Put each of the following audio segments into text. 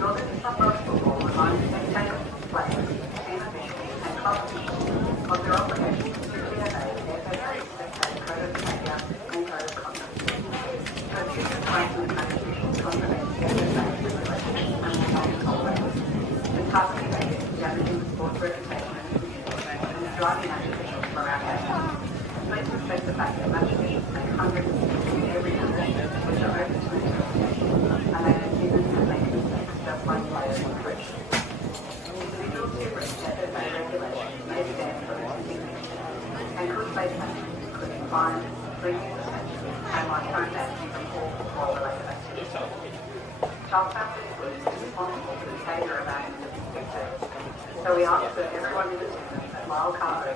Building from both football, remind me to take a play, innovation, and culture. of their obligations to CFA, FFA, spectator code of behaviour and code of conduct. So this is arrangement and official conduct, FFA, with relationships and maintaining always. The task behaviour is damaging the sport's reputation and image, and is driving match officials from our nation. Please respect the fact that match officials take hundreds of minutes every day, which are open to interpretation, and they are human and make mistakes just like players on the pitch. Individuals who breach FFA regulations may be banned from attending matches and could face sanctions including fines, 3 years suspension, and lifetime banning from all football-related activities. Charlestown City Police is responsible for the behaviour of our spectators, so we ask that everyone in attendance at Lyle Carver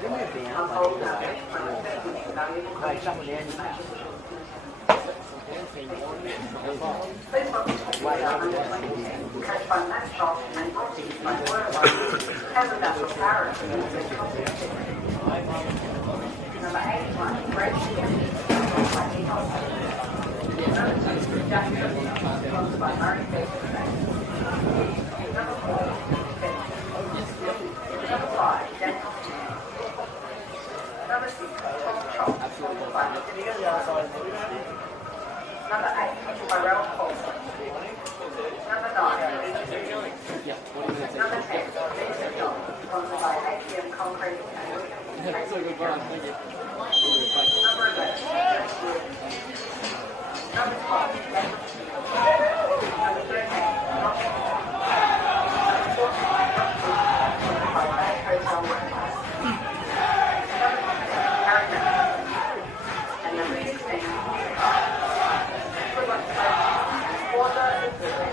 uphold our best from respecting the valuable contribution to match officials in attendance. Please welcome to the 120, coached by Matt Schock and brought to you by Word and the National Power of the Central City. Number 81, Grace Kennedy, sponsored by Eagles. Number 2, Jaffas, sponsored by Murray Baker. Number 4, Number 5, Daniel. Number 6, Tom Chop, sponsored by Number 8, Tyrell Colson. Number 9, Number 10, Vincent John, sponsored by APM Concrete and That's a good one, thank you. Number 11, Jeff Wood. Number 12, Number 13, Rob. Number 14, sponsored by Bay Hotel Workplace. Number 15, Harry Jones. And number 16, Good luck to both Water and Food.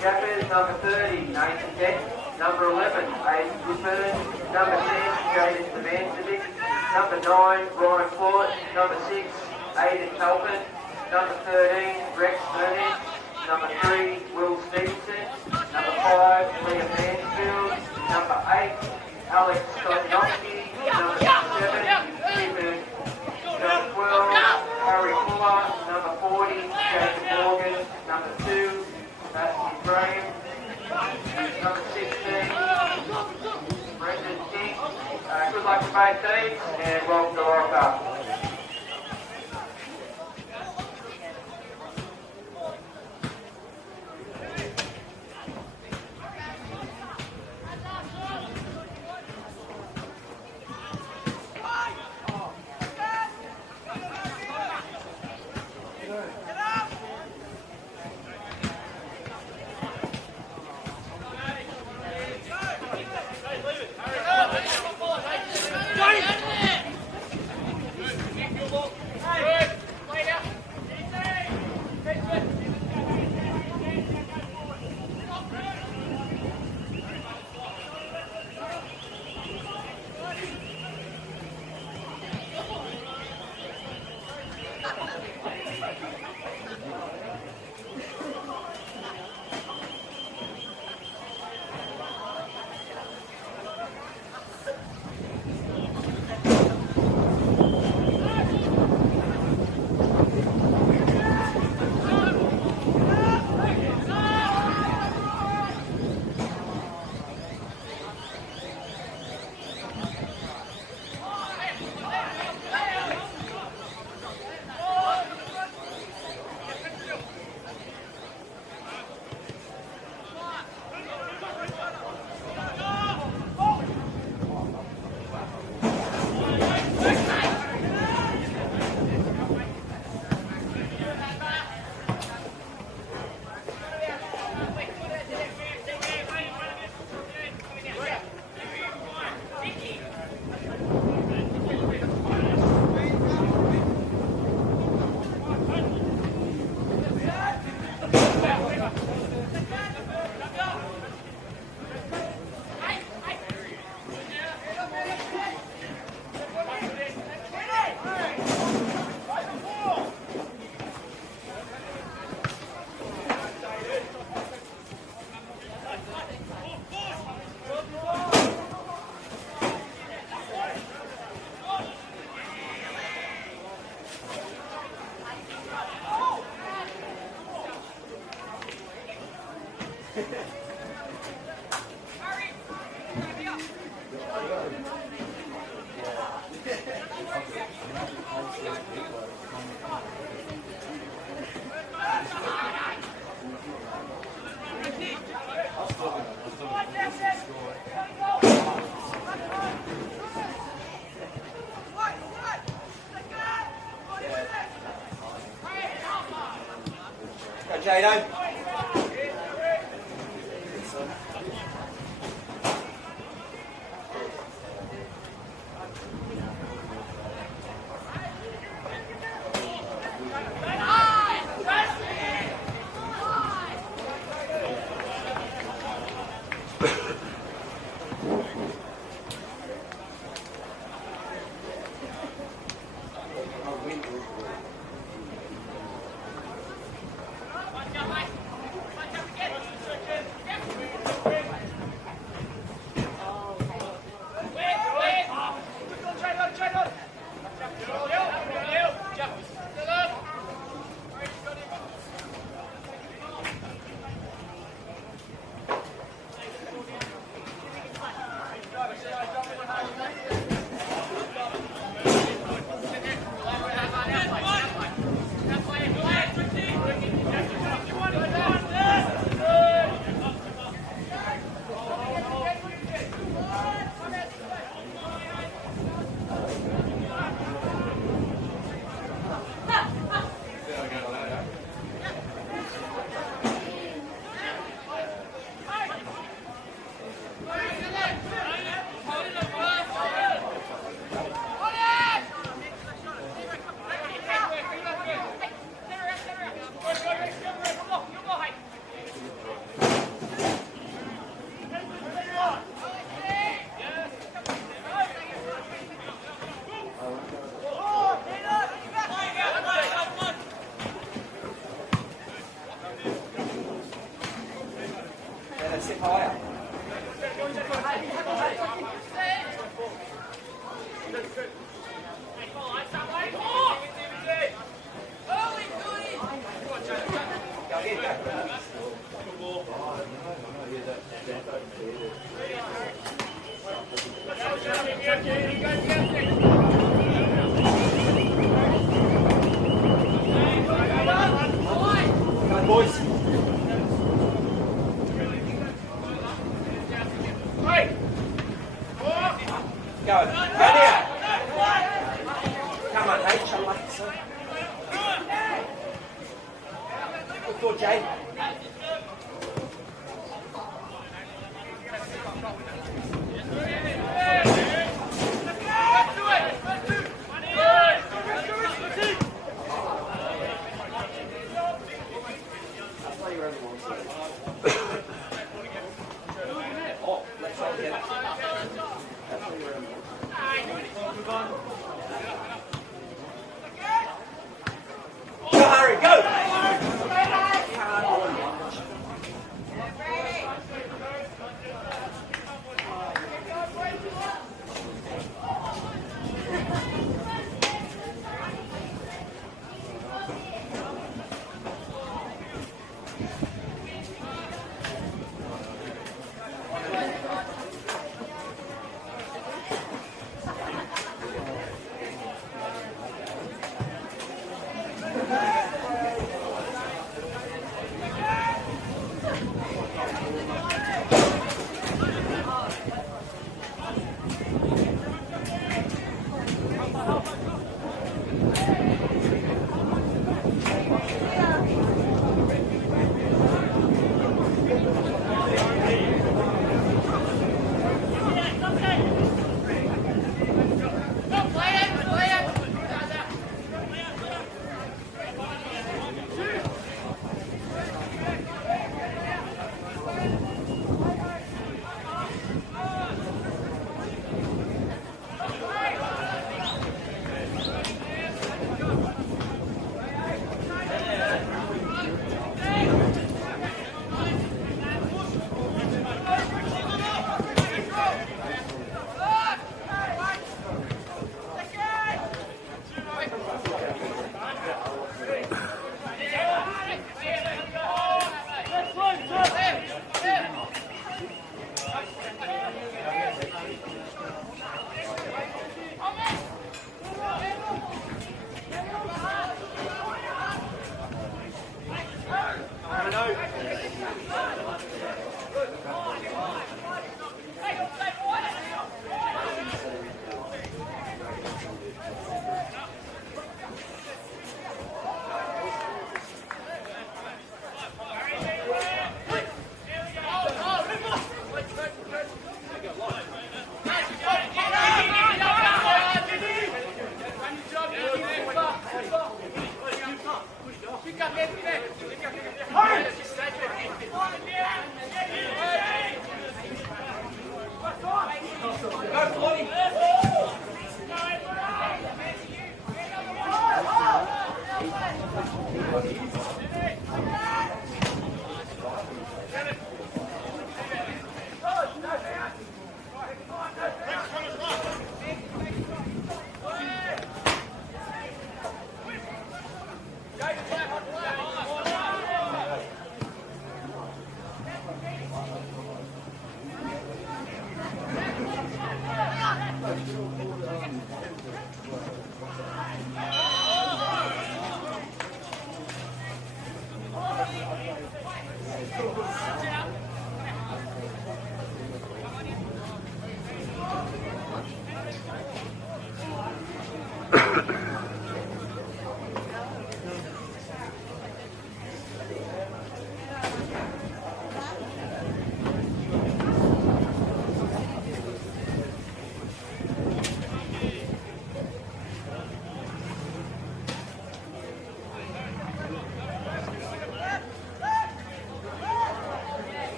Jaffas, number 30, Nathan Dent. Number 11, Aidan Goodburn. Number 10, Jaden Devancevic. Number 9, Ryan Ford. Number 6, Aidan Telford. Number 13, Rex Burnett. Number 3, Will Stevenson. Number 5, Liam Mansfield. Number 8, Alex Stojanowski. Number 7, Stephen. Number 12, Harry Fuller. Number 40, Jacob Morgan. Number 2, Matthew Graham. Number 16, Brendan King. Good luck to both teams and welcome to Laurel Cup. Jado.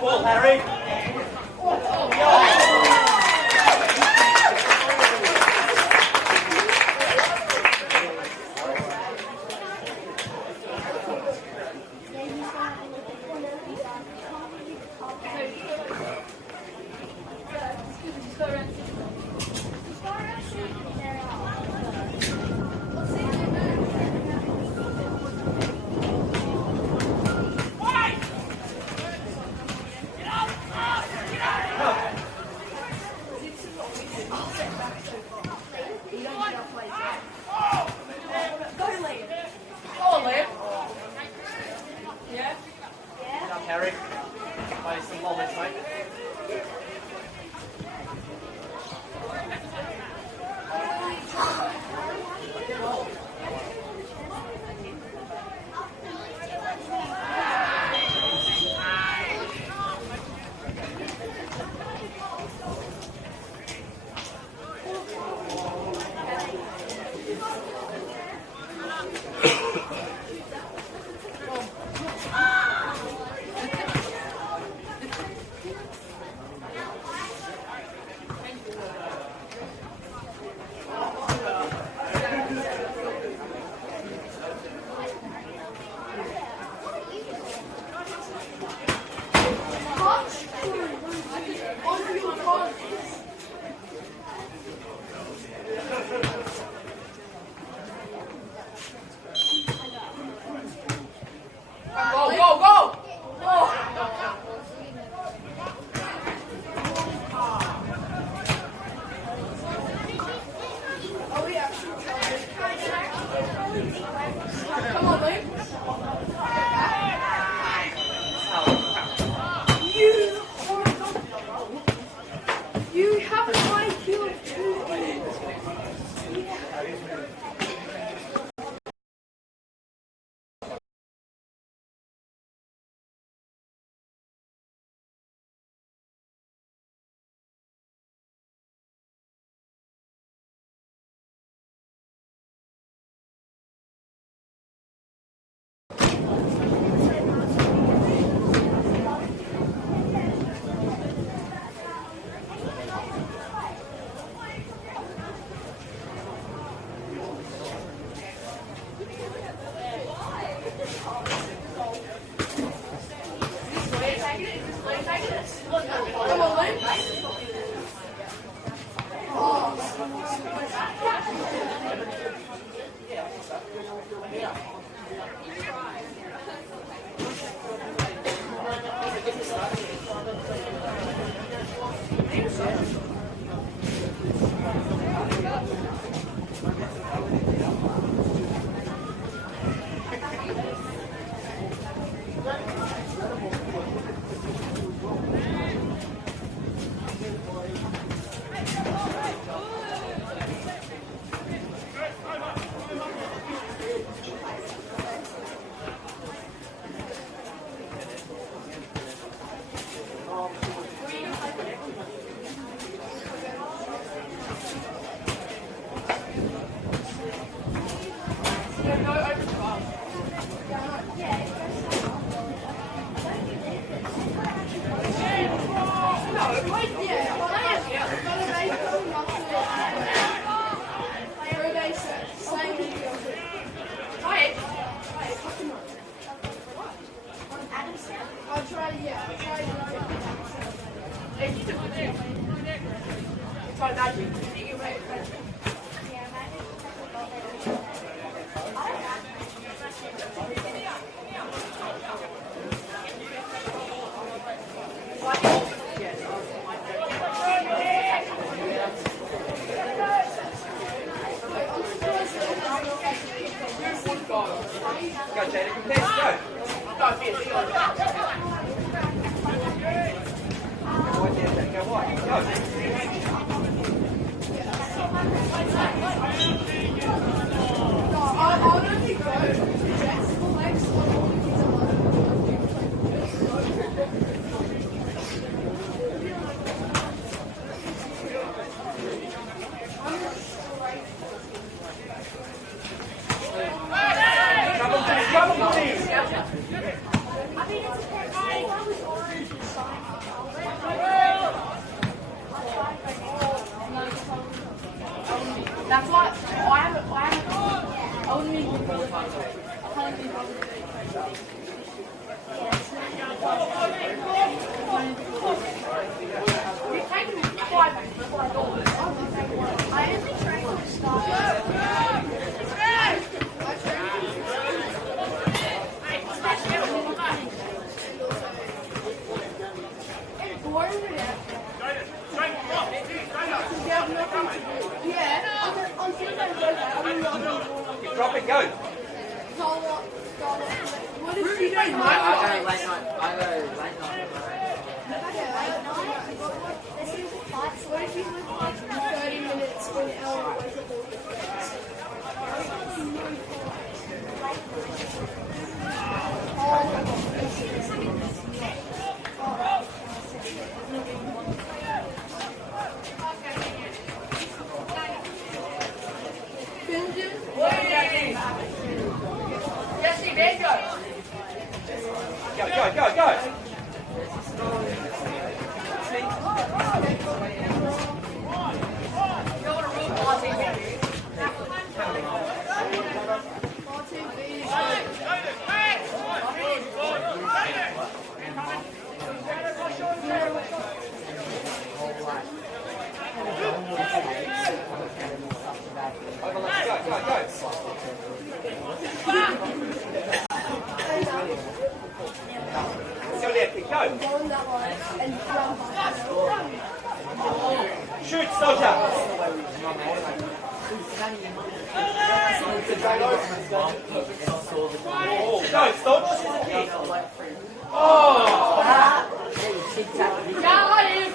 Ball, Harry. Harry, play some moments, mate. Go, Jada. Compete. Go. Go wide. Go. That's what I haven't only been bothered by it. I haven't been bothered by it. You've taken me 5 minutes before I thought it. I only trained to start. It's boring with it. Yeah, on Tuesday, Drop it. Go. what is she doing? I go late night. What if you live like 30 minutes or an hour away from Go. Shoot, soldier! Go, soldier! Oh! Got him!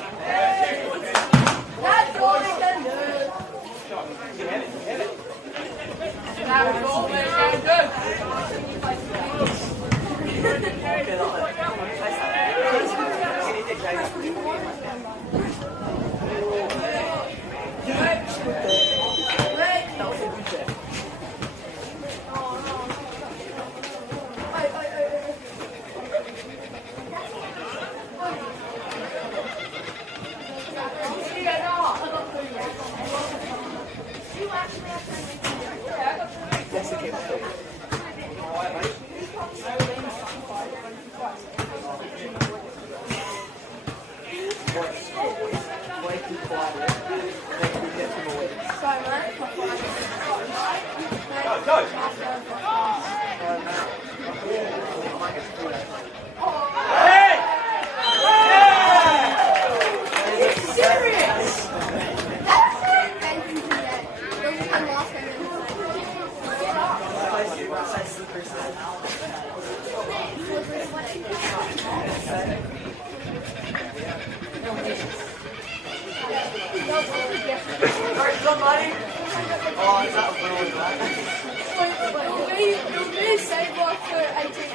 That's all we can do. That was all we can do. Somebody? Oh, is that really bad? It'll be saved like for 18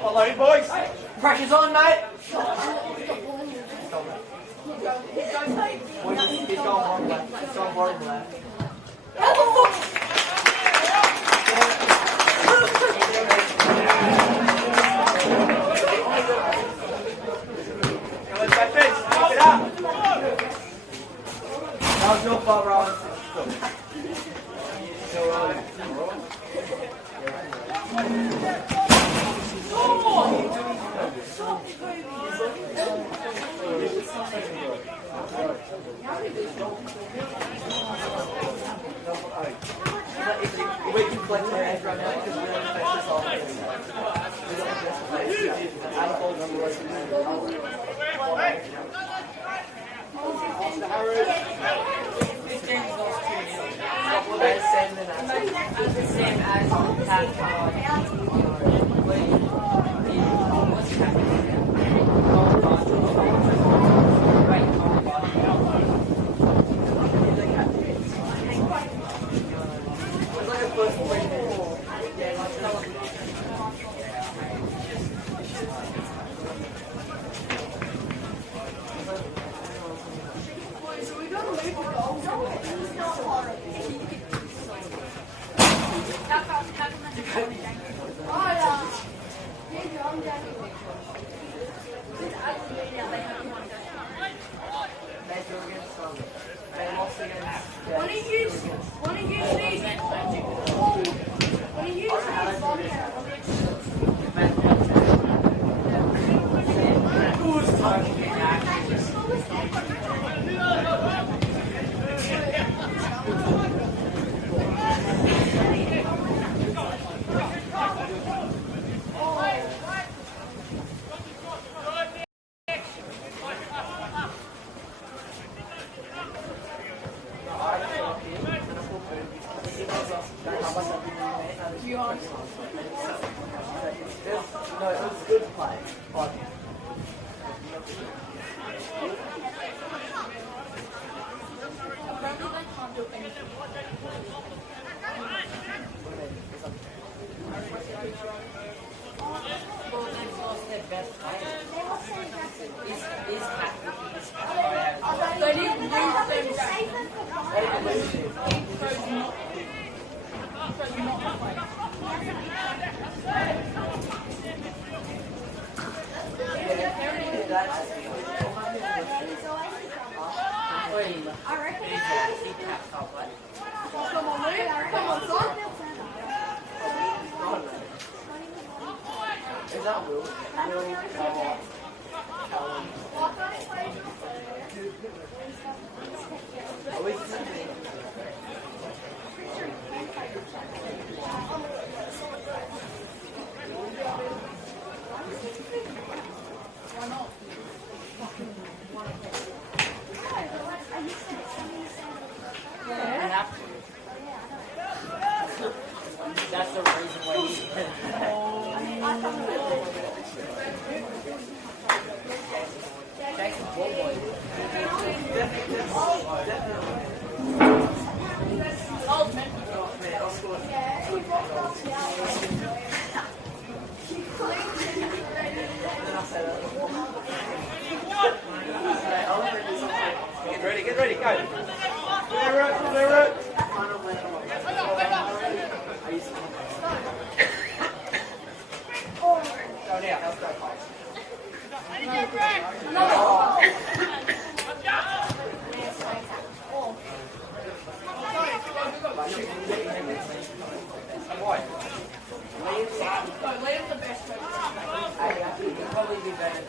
Follow, boys. Pressure's on, mate. He's going bottom left. He's going bottom left. How the fuck? That was your fault, Rowan. We can flex our head right now because we're going to flex this off. We don't have to flex. And hold number Oscar Harris. This game is not 2-0. Same as no, it was good play. Is that Will? That's the reason why he's Get ready, go. Clear it. Go now, let's go. Liam's the best coach. He'll probably be better.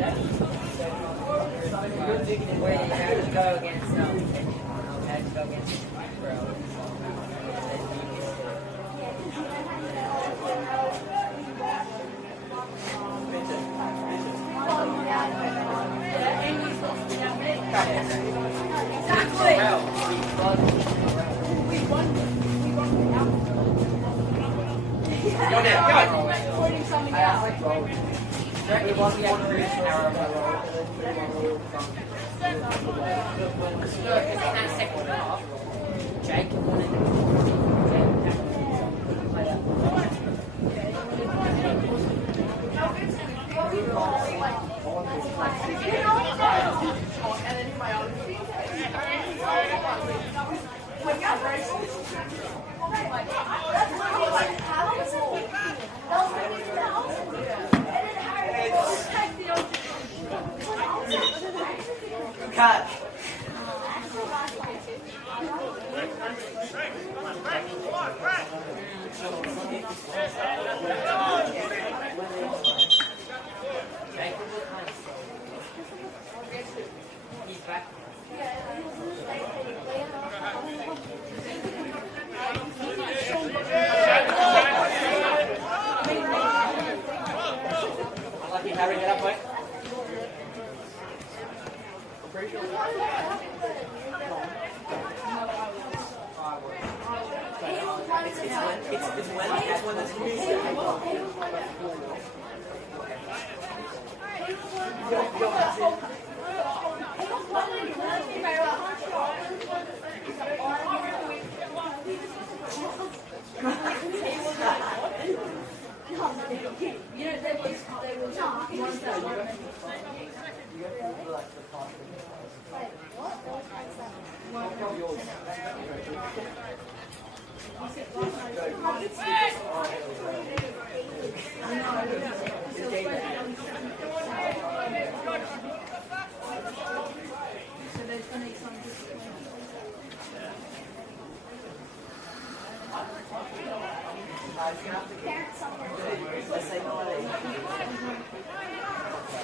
Where you have to go against bro. Go down, go! Pointing something I out. asked like bro. We want to get pretty narrow. Look, it's kind of second half. Jake wanted Cut! Jake will look kind of he's back. Lucky Harry, get up, mate. It's when there's music.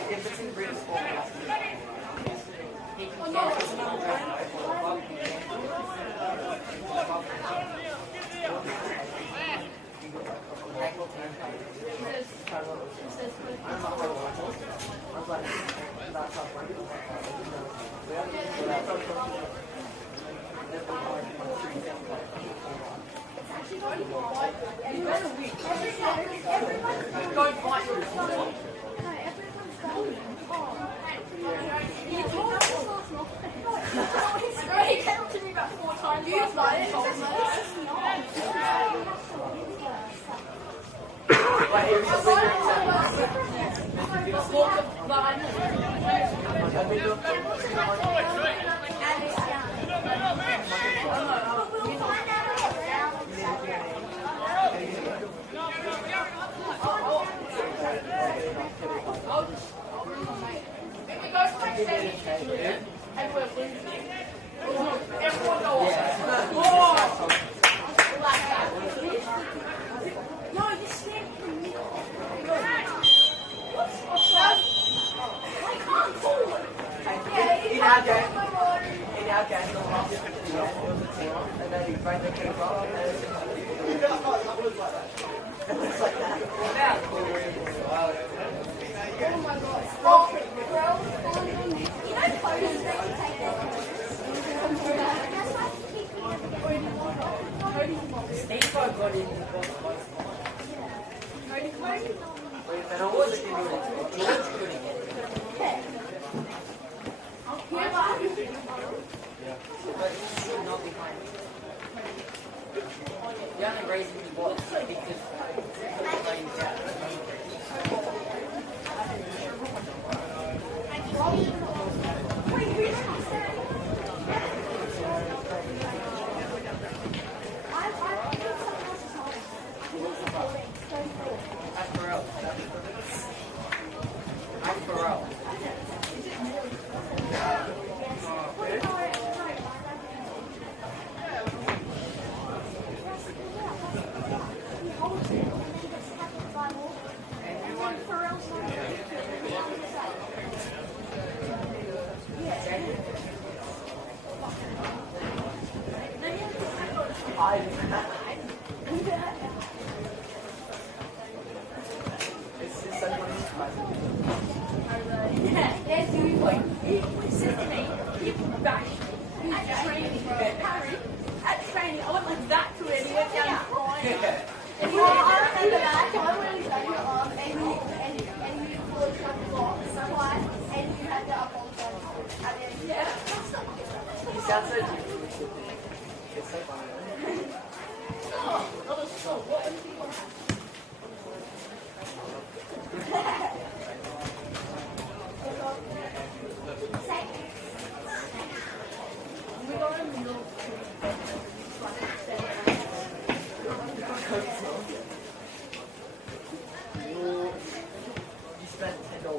If it's in British He came up to me about 4 times. You like it? Everyone go off. No, you stand for me. I can't pull it. in our game, the last and then you break the kick off. It looks like that. Oh my god. Oh, bro. You know photos that you take that. Steve got in the box. And I wasn't giving it to George couldn't get it. But he should not be playing. The only reason he was because he played out. Okay. Well, I remember that time when you done your arm and you pulled something off, and you had to apologize. And then, yeah. You sound so different. It's so funny. You spent $10.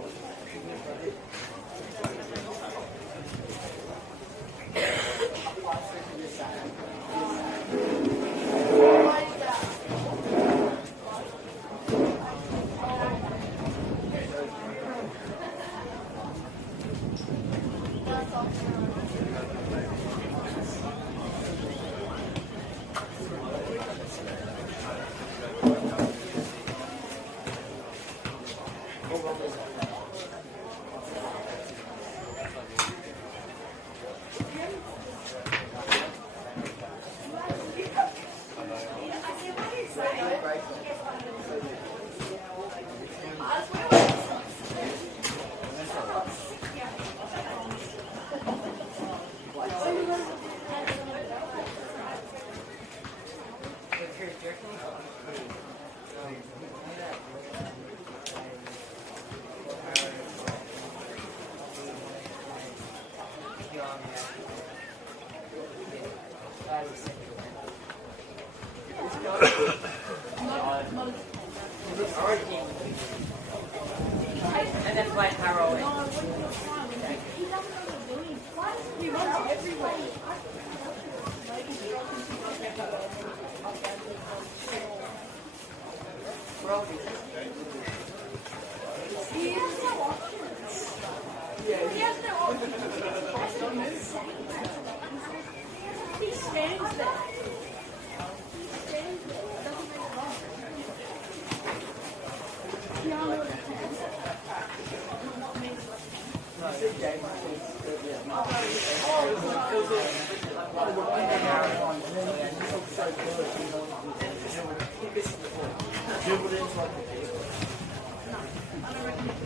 And that's why Harold. He runs everywhere. He has no options. He has no options. He stands there. He stands there. Doesn't make a lot.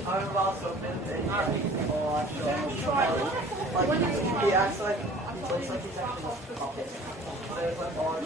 I've also been there. He acts like he's actually popping. So it's like, oh,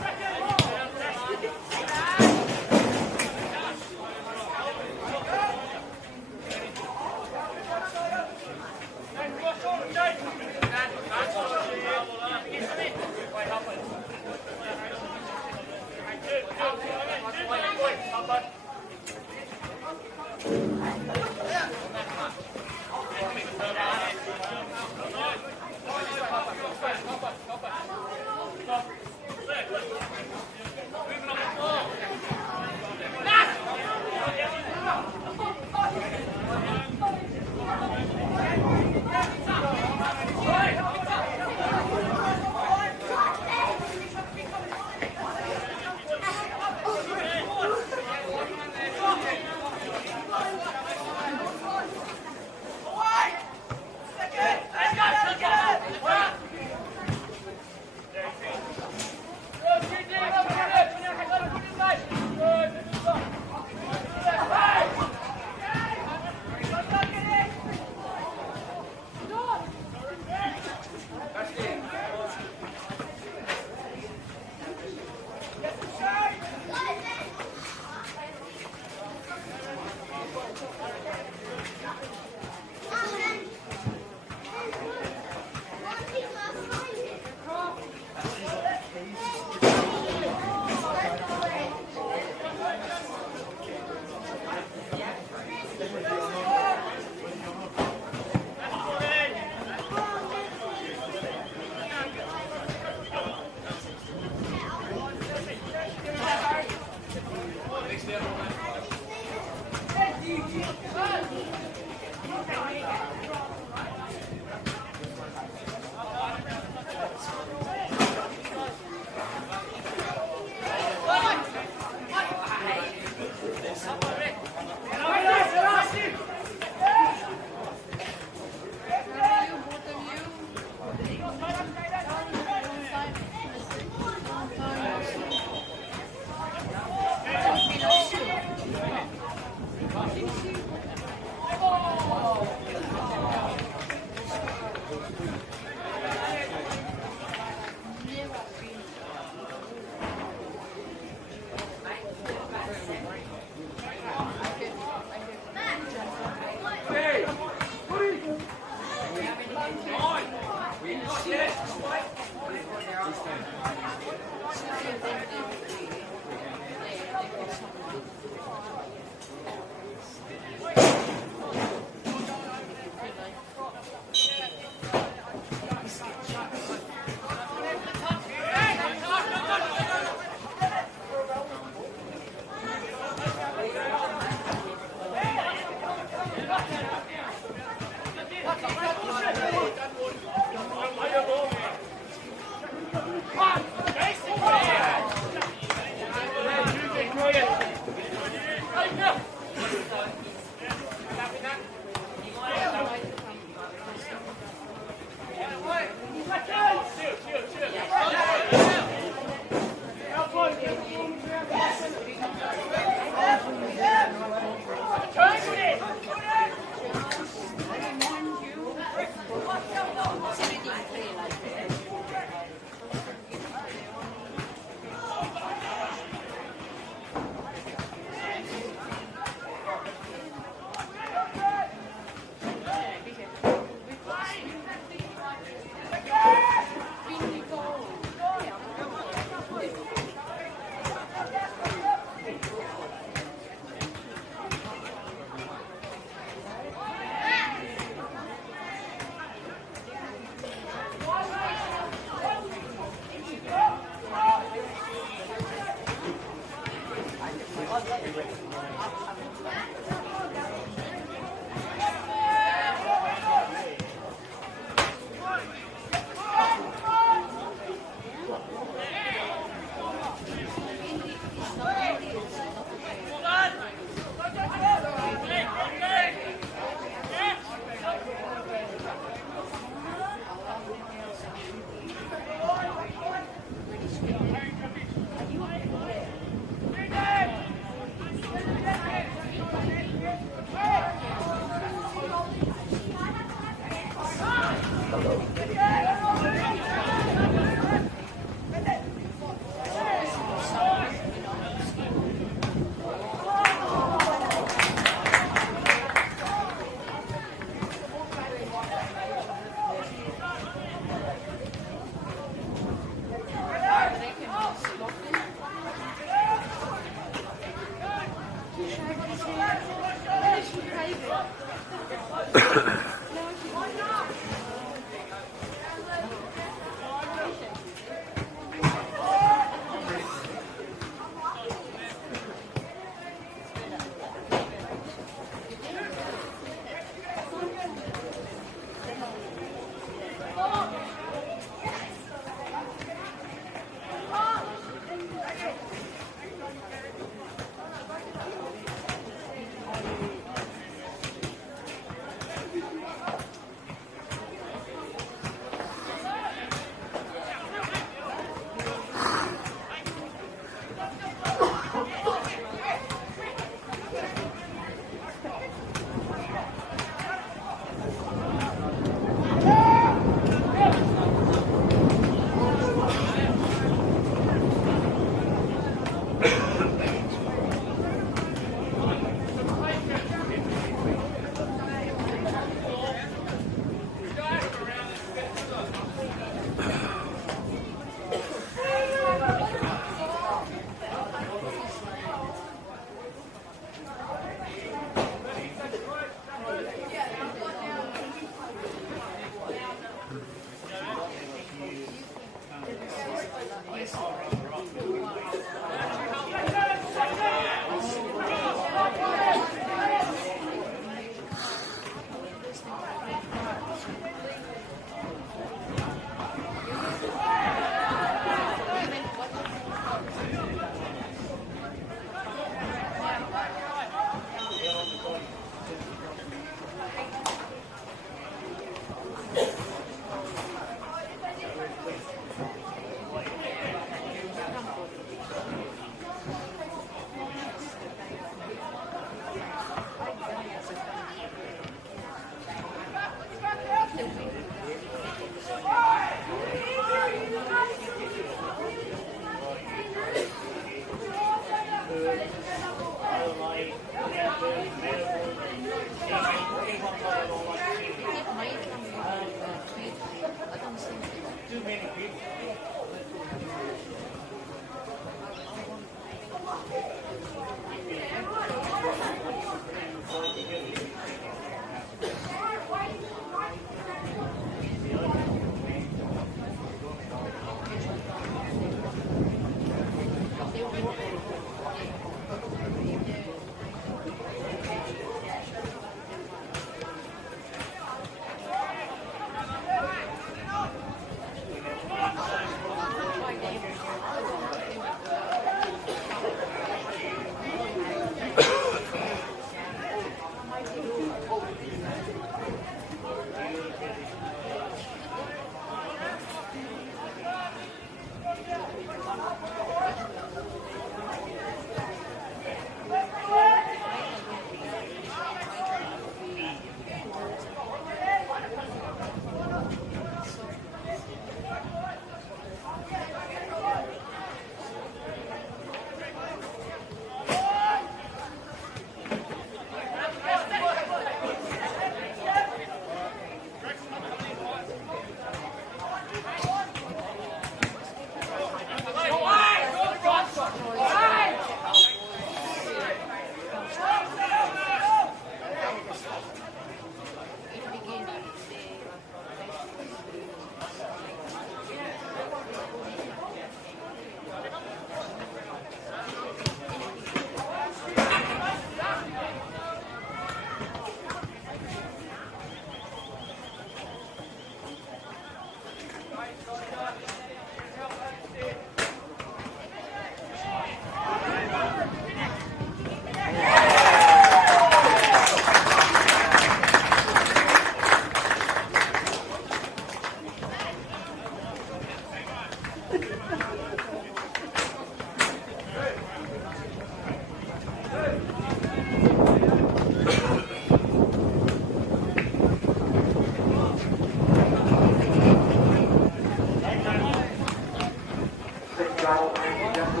Jaffas, Jaffas 2,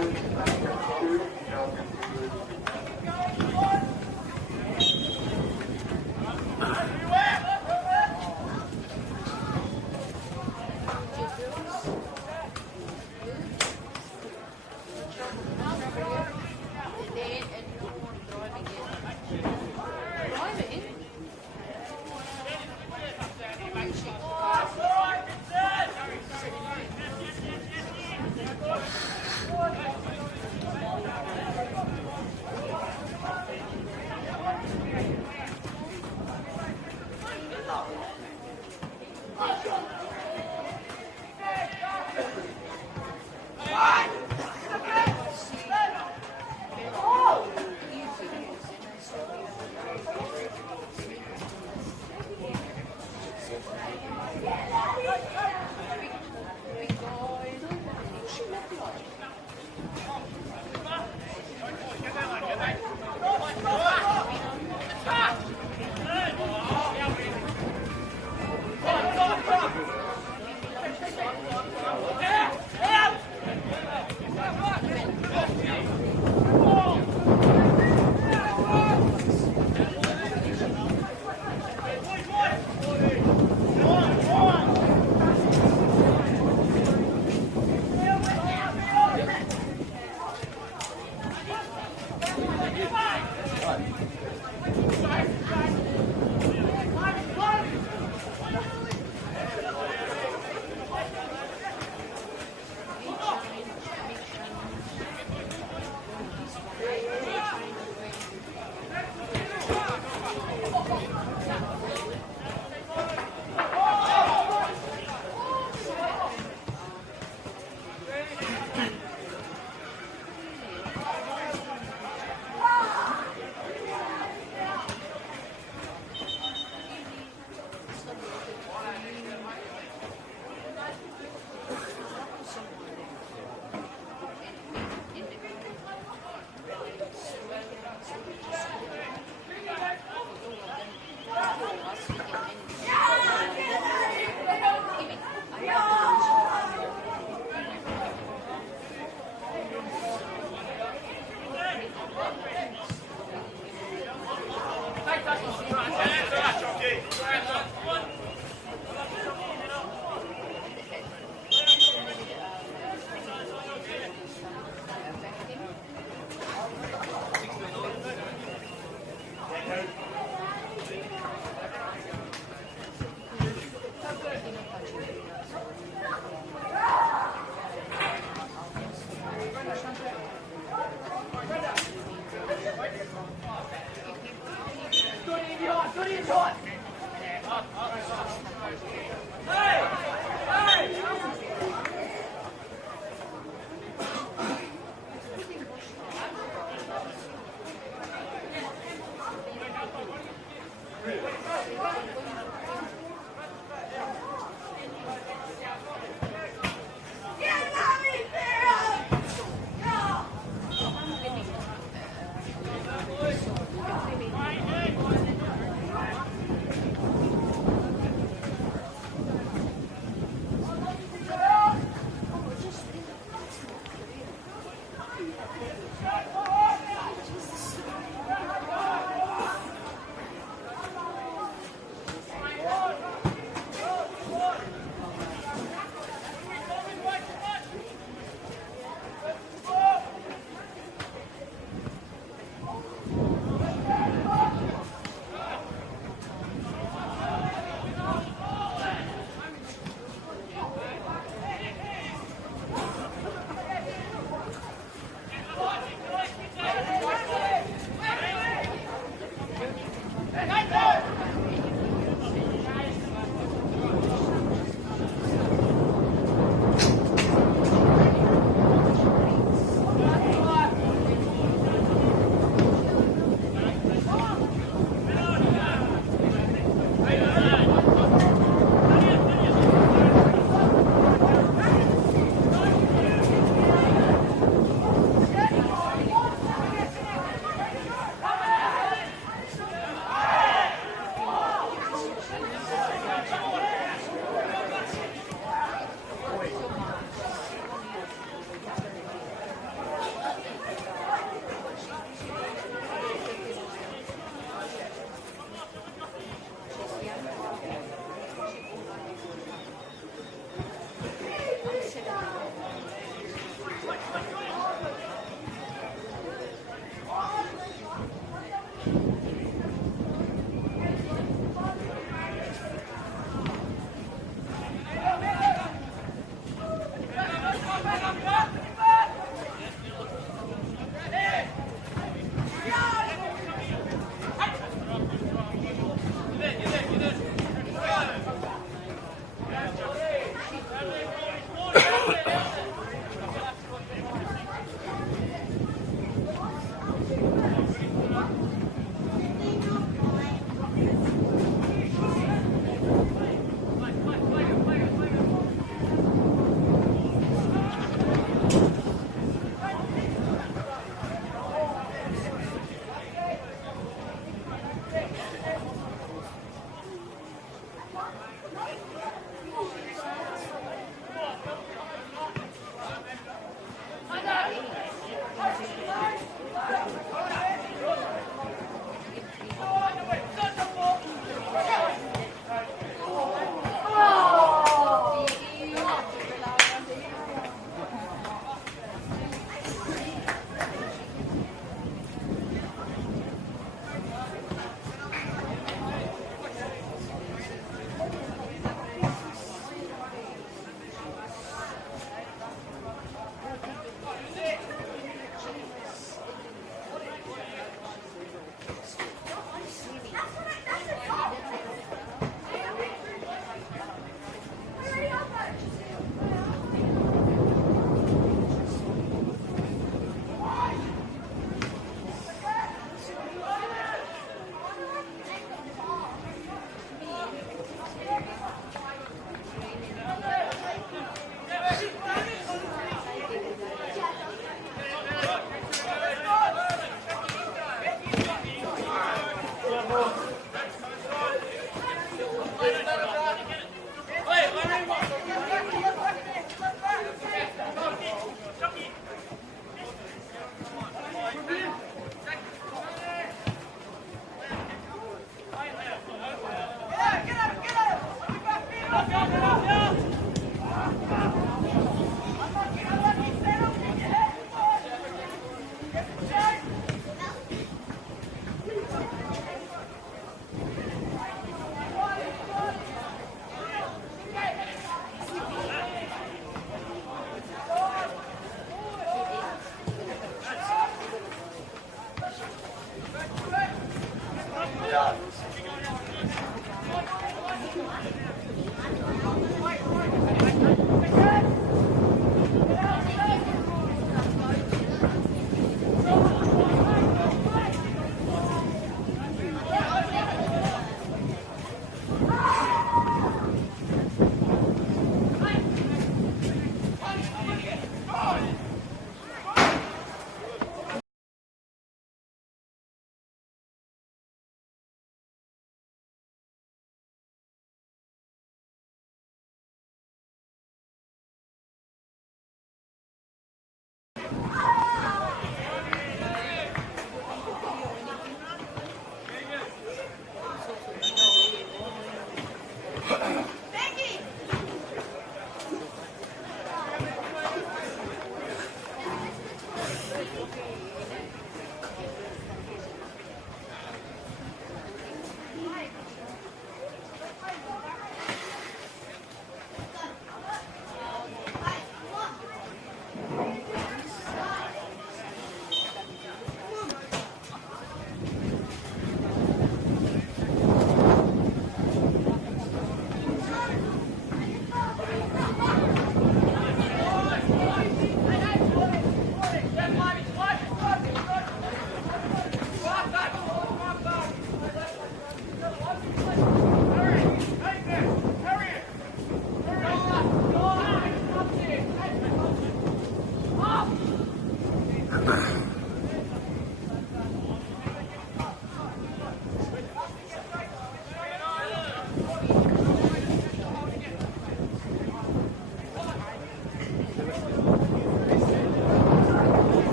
Charlestown 2.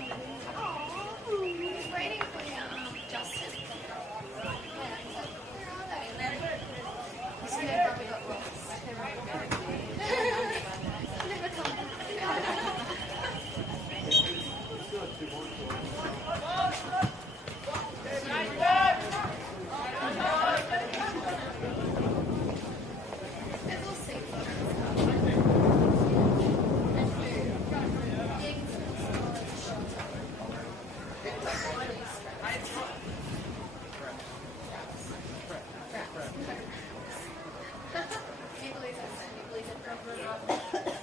He's waiting for Justin. Yeah, he's like, where are they? And then you see they probably got lost. Never come back. There's all seafood and stuff. And food. Yeah, you can still smell like shelter. And bodies, rats. Do you believe that? Do you believe in proper and shelter?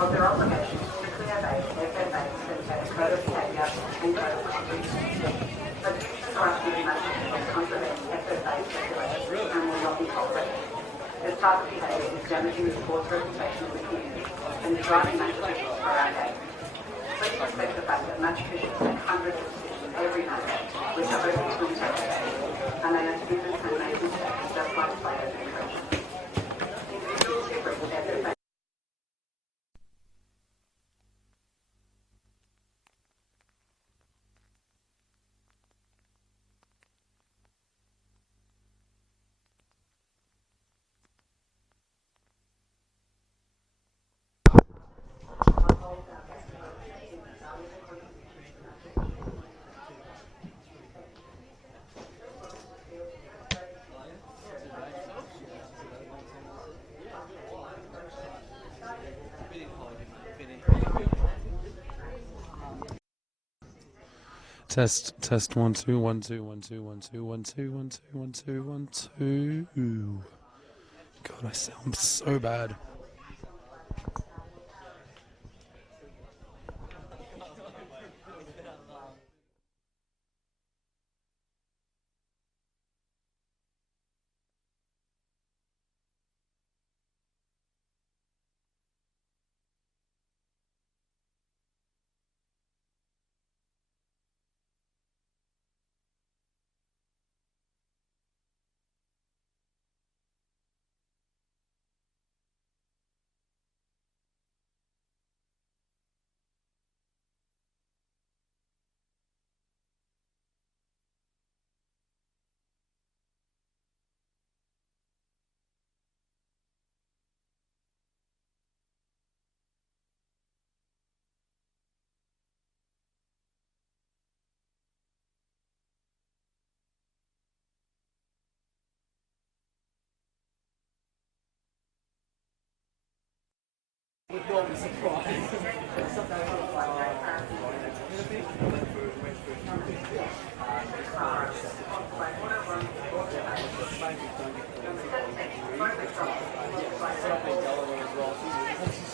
of their obligations strictly obey FFA Syntax Code of Behaviour and Code of Conduct. Abusers or activity of contravene FFA regulations and will not be tolerated. This type of behaviour is damaging the sport's reputation in the community and is driving match officials for our game. Please respect the fact that match officials make hundreds of decisions every match, which are open to interpretation, and they are human and make mistakes just like players and coaches. Individuals who bring FFA Test 1 2 1 2 1 2 1 2 1 2 1 2 1 2 1 2. God, I sound so bad. Would not be surprised.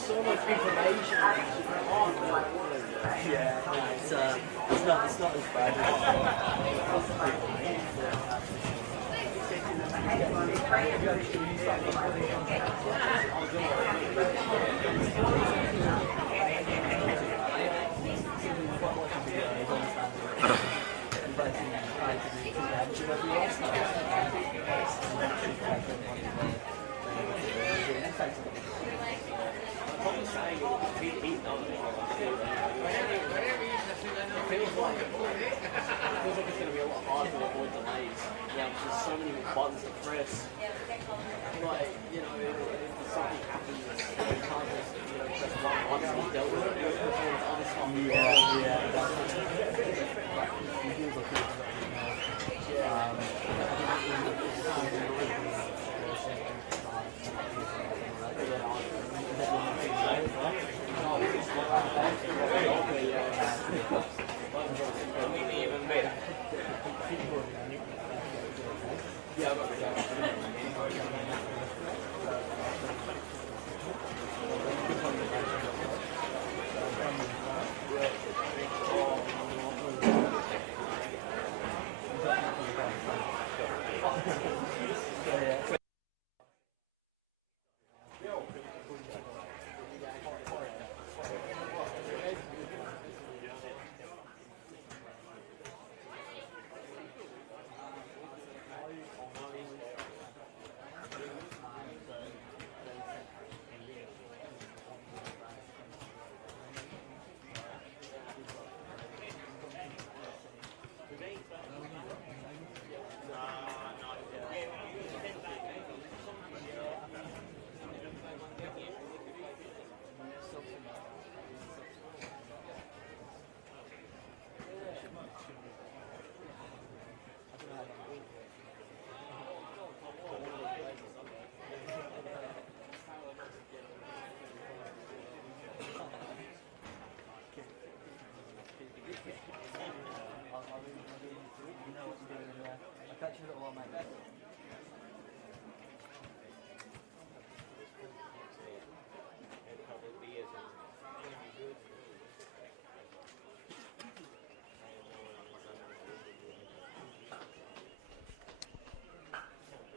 So much information. Yeah, no, it's not as bad. There's so many buttons to press. Like, you know, if something happens, you can't just, press one button and deal with it. Other stuff.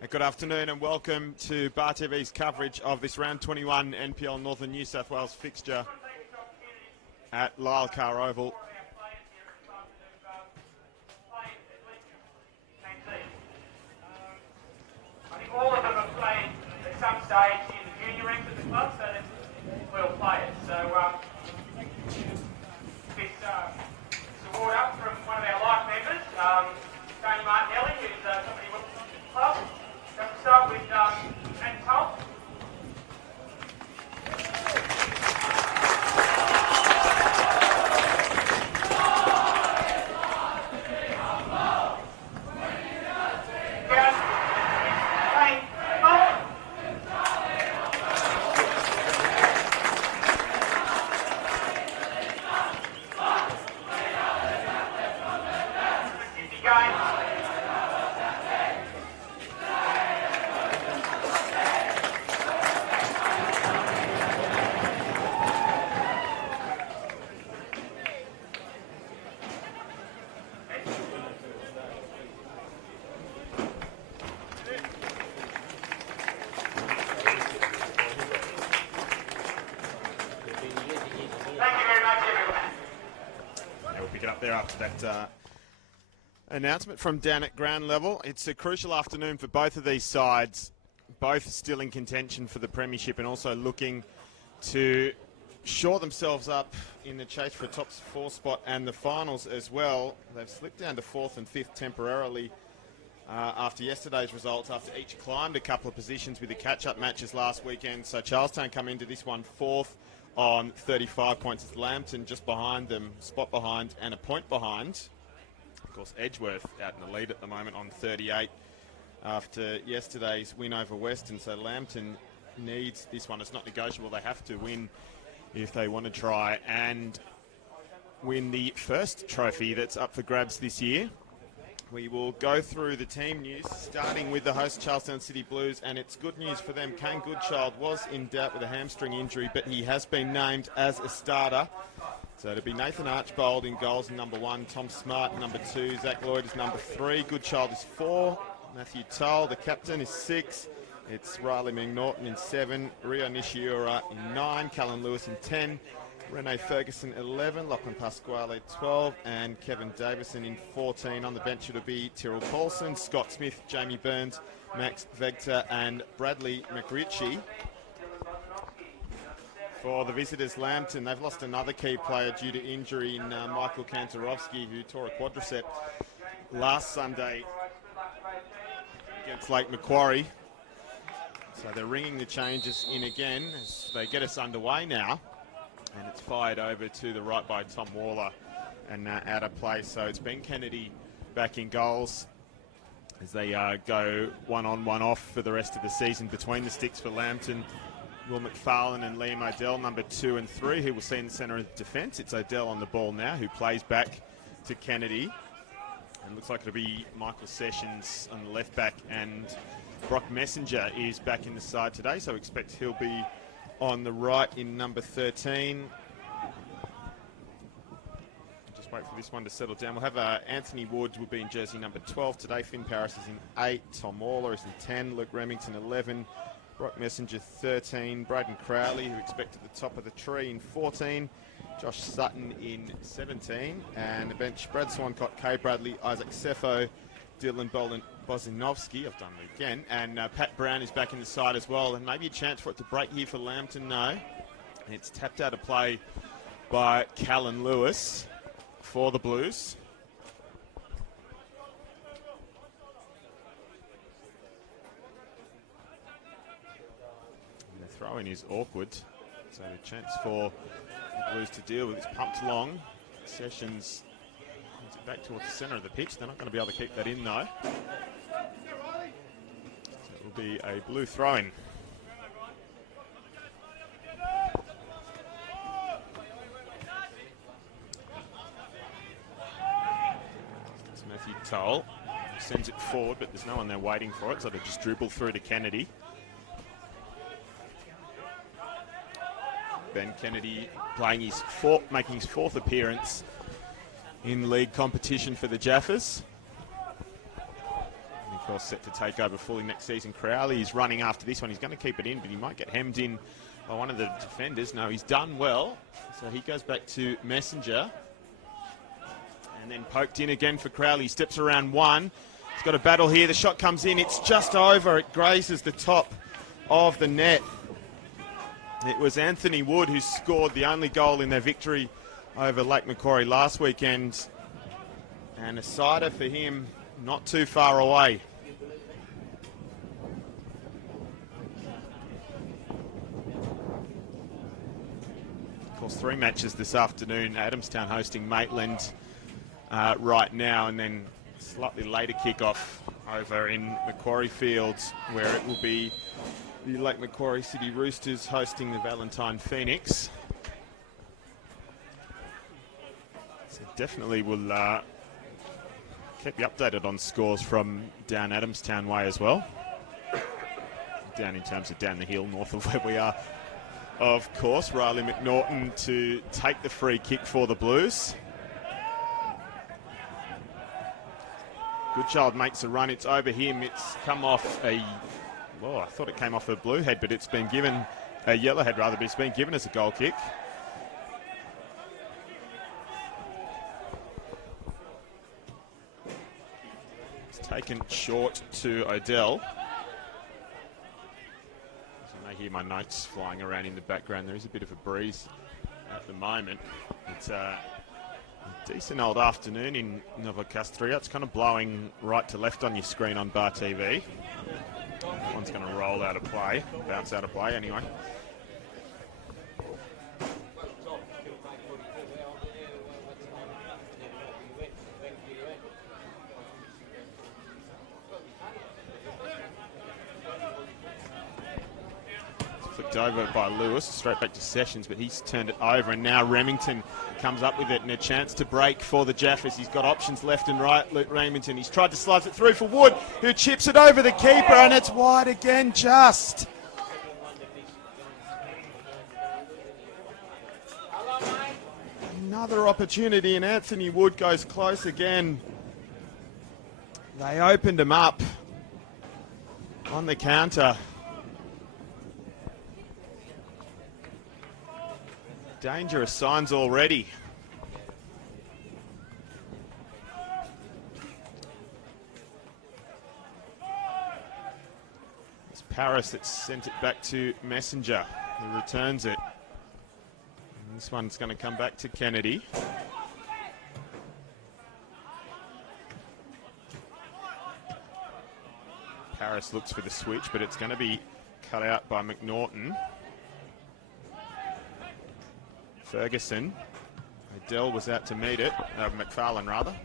Good afternoon and welcome to Bar TV's coverage of this round 21 NPL Northern New South Wales fixture at Lyle Carr Oval. I think all of them have played at some stage in the junior ranks of the club, so they're well players. So this award up from one of our life members, Tony Martinelli, who's somebody who works in the club. So we'll start with Matt Tom. There after that announcement from down at ground level. It's a crucial afternoon for both of these sides, both still in contention for the premiership and also looking to shore themselves up in the chase for a top four spot and the finals as well. They've slipped down to fourth and fifth temporarily after yesterday's results, after each climbed a couple of positions with the catch-up matches last weekend. So Charlestown come into this one fourth on 35 points. It's Lambton just behind them, spot behind and a point behind. Of course, Edgeworth out in the lead at the moment on 38 after yesterday's win over Western. So Lambton needs this one. It's not negotiable. They have to win if they want to try and win the first trophy that's up for grabs this year. We will go through the team news, starting with the host Charlestown City Blues, and it's good news for them. Kane Goodchild was in doubt with a hamstring injury, but he has been named as a starter. So it'll be Nathan Archbold in goals, number 1, Tom Smart, number 2, Zach Lloyd is number 3, Goodchild is 4, Matthew Tull, the captain, is 6, It's Riley McNaughton in 7, Rio Nishiura in 9, Callan Lewis in 10, Renee Ferguson 11, Lachlan Pasquale 12, and Kevin Davison in 14. On the bench it'll be Tyrrell Paulson, Scott Smith, Jamie Burns, Max Vector and Bradley McRitchie. For the visitors, Lambton, they've lost another key player due to injury in Michael Kantarovsky, who tore a quadricep last Sunday against Lake Macquarie. So they're ringing the changes in again as they get us underway now. And it's fired over to the right by Tom Waller and out of play. So it's Ben Kennedy back in goals as they go one on, one off for the rest of the season. Between the sticks for Lambton, Will McFarlane and Liam Odell, number 2 and 3, who will see in the centre of defence. It's Odell on the ball now, who plays back to Kennedy. And looks like it'll be Michael Sessions on the left back, and Brock Messenger is back in the side today, so expect he'll be on the right in number 13. Just wait for this one to settle down. We'll have Anthony Woods will be in jersey number 12 today. Finn Paris is in 8. Tom Waller is in 10. Luke Remington 11. Brock Messenger 13. Braden Crowley, who expected the top of the tree, in 14. Josh Sutton in 17. And the bench, Brad Swancott, Kay Bradley, Isaac Sefo, Dylan Bozinovsky, I've done it again, and Pat Brown is back in the side as well, and maybe a chance for it to break here for Lambton, no. And it's tapped out of play by Callan Lewis for the Blues. And the throw-in is awkward, so a chance for the Blues to deal with. It's pumped long. Sessions it back towards the centre of the pitch. They're not going to be able to keep that in though. So it will be a Blue throw-in. It's Matthew Toll. Sends it forward, but there's no one there waiting for it, so they just dribble through to Kennedy. Ben Kennedy playing making his 4th appearance in league competition for the Jaffas. And of course set to take over fully next season. Crowley is running after this one. He's going to keep it in, but he might get hemmed in by one of the defenders. No, he's done well. So he goes back to Messenger. And then poked in again for Crowley. He steps around one. He's got a battle here. The shot comes in. It's just over. It grazes the top of the net. It was Anthony Wood who scored the only goal in their victory over Lake Macquarie last weekend, and a sider for him not too far away. Of course, 3 matches this afternoon. Adamstown hosting Maitland right now, and then slightly later kick-off over in Macquarie Fields, where it will be the Lake Macquarie City Roosters hosting the Valentine Phoenix. So definitely will keep you updated on scores from down Adamstown way as well. Down in terms of down the hill, north of where we are. Of course, Riley McNaughton to take the free kick for the Blues. Goodchild makes a run. It's over him. It's come off a... Well, I thought it came off a blue head, but it's been given... A yellow head, rather, but it's been given as a goal kick. It's taken short to Odell. I hear my notes flying around in the background. There is a bit of a breeze at the moment. It's a decent old afternoon in Novocastria. It's kind of blowing right to left on your screen on Bar TV. One's going to roll out of play, bounce out of play anyway. Flicked over by Lewis, straight back to Sessions, but he's turned it over, and now Remington comes up with it, and a chance to break for the Jaffas. He's got options left and right. Luke Remington, he's tried to slice it through for Wood, who chips it over the keeper, and it's wide again, just. Another opportunity, and Anthony Wood goes close again. They opened him up on the counter. Dangerous signs already. It's Paris that sent it back to Messenger, who returns it. And this one's going to come back to Kennedy. Paris looks for the switch, but it's going to be cut out by McNaughton. Ferguson. Adele was out to meet it. McFarlane, rather.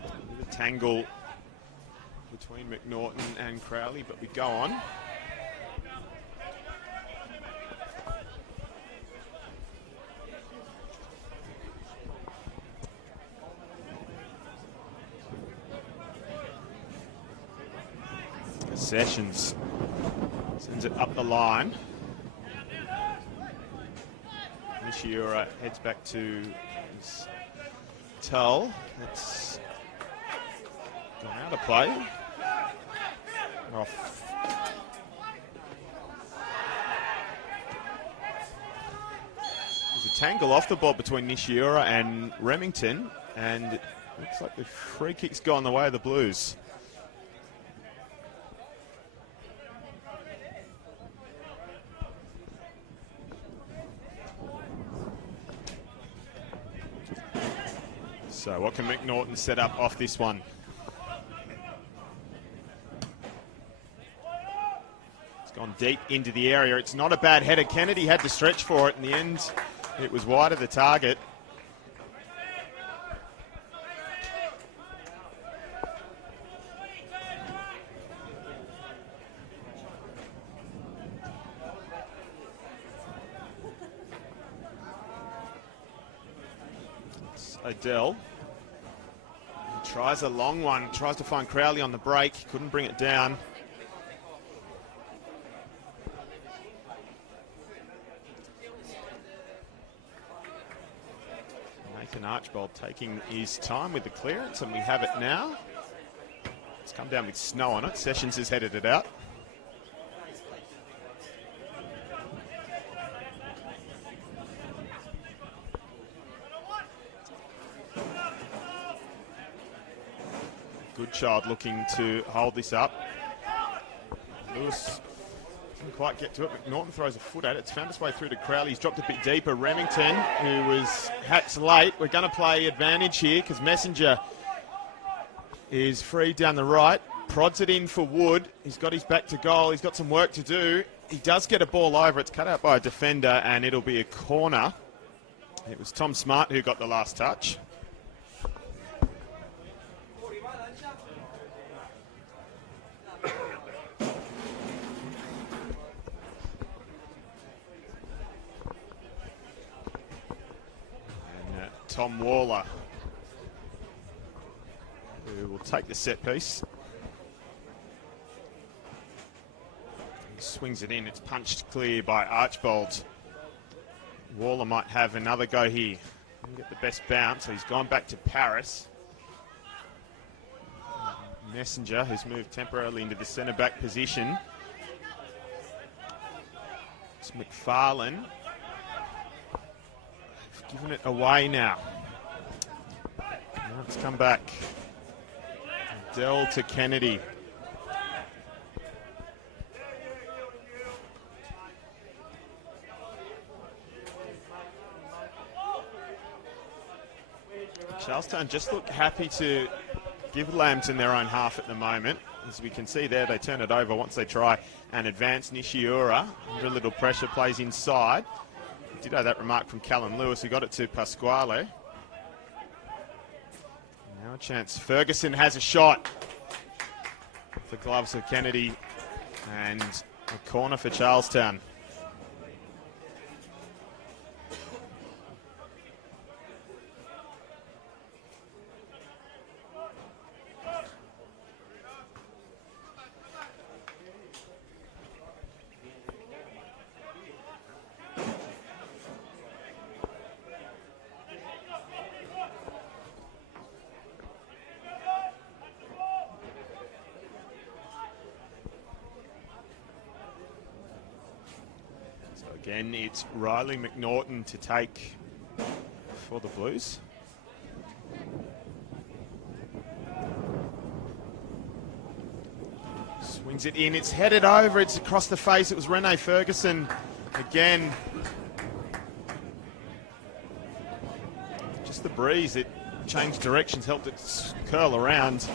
Bit of tangle between McNaughton and Crowley, but we go on. Sessions sends it up the line. Nishiura heads back to his Tull. It's gone out of play. Off. There's a tangle off the ball between Nishiura and Remington, and it looks like the free kick's gone the way of the Blues. So what can McNaughton set up off this one? It's gone deep into the area. It's not a bad header. Kennedy had to stretch for it. In the end, it was wide of the target. It's Adele. Tries a long one, tries to find Crowley on the break, couldn't bring it down. Nathan Archbold taking his time with the clearance, and we have it now. It's come down with snow on it. Sessions has headed it out. Goodchild looking to hold this up. Lewis didn't quite get to it. McNaughton throws a foot at it. It's found its way through to Crowley. He's dropped a bit deeper. Remington, who was hats late. We're going to play advantage here because Messenger is free down the right. Prods it in for Wood. He's got his back to goal. He's got some work to do. He does get a ball over. It's cut out by a defender, and it'll be a corner. It was Tom Smart who got the last touch. Tom Waller, who will take the set piece. He swings it in. It's punched clear by Archbold. Waller might have another go here. He'll get the best bounce. So he's gone back to Paris. Messenger, who's moved temporarily into the centre-back position. It's McFarlane. Giving it away now. Let's come back. Dell to Kennedy. Charlestown just look happy to give Lambton their own half at the moment. As we can see there, they turn it over once they try and advance. Nishiura, under a little pressure, plays inside. Did have that remark from Callum Lewis, who got it to Pasquale. Now a chance. Ferguson has a shot. The gloves of Kennedy, and a corner for Charlestown. Again, it's Riley McNaughton to take for the Blues. Swings it in, it's headed over, it's across the face. It was Rene Ferguson again. Just the breeze, it changed directions, helped it curl around.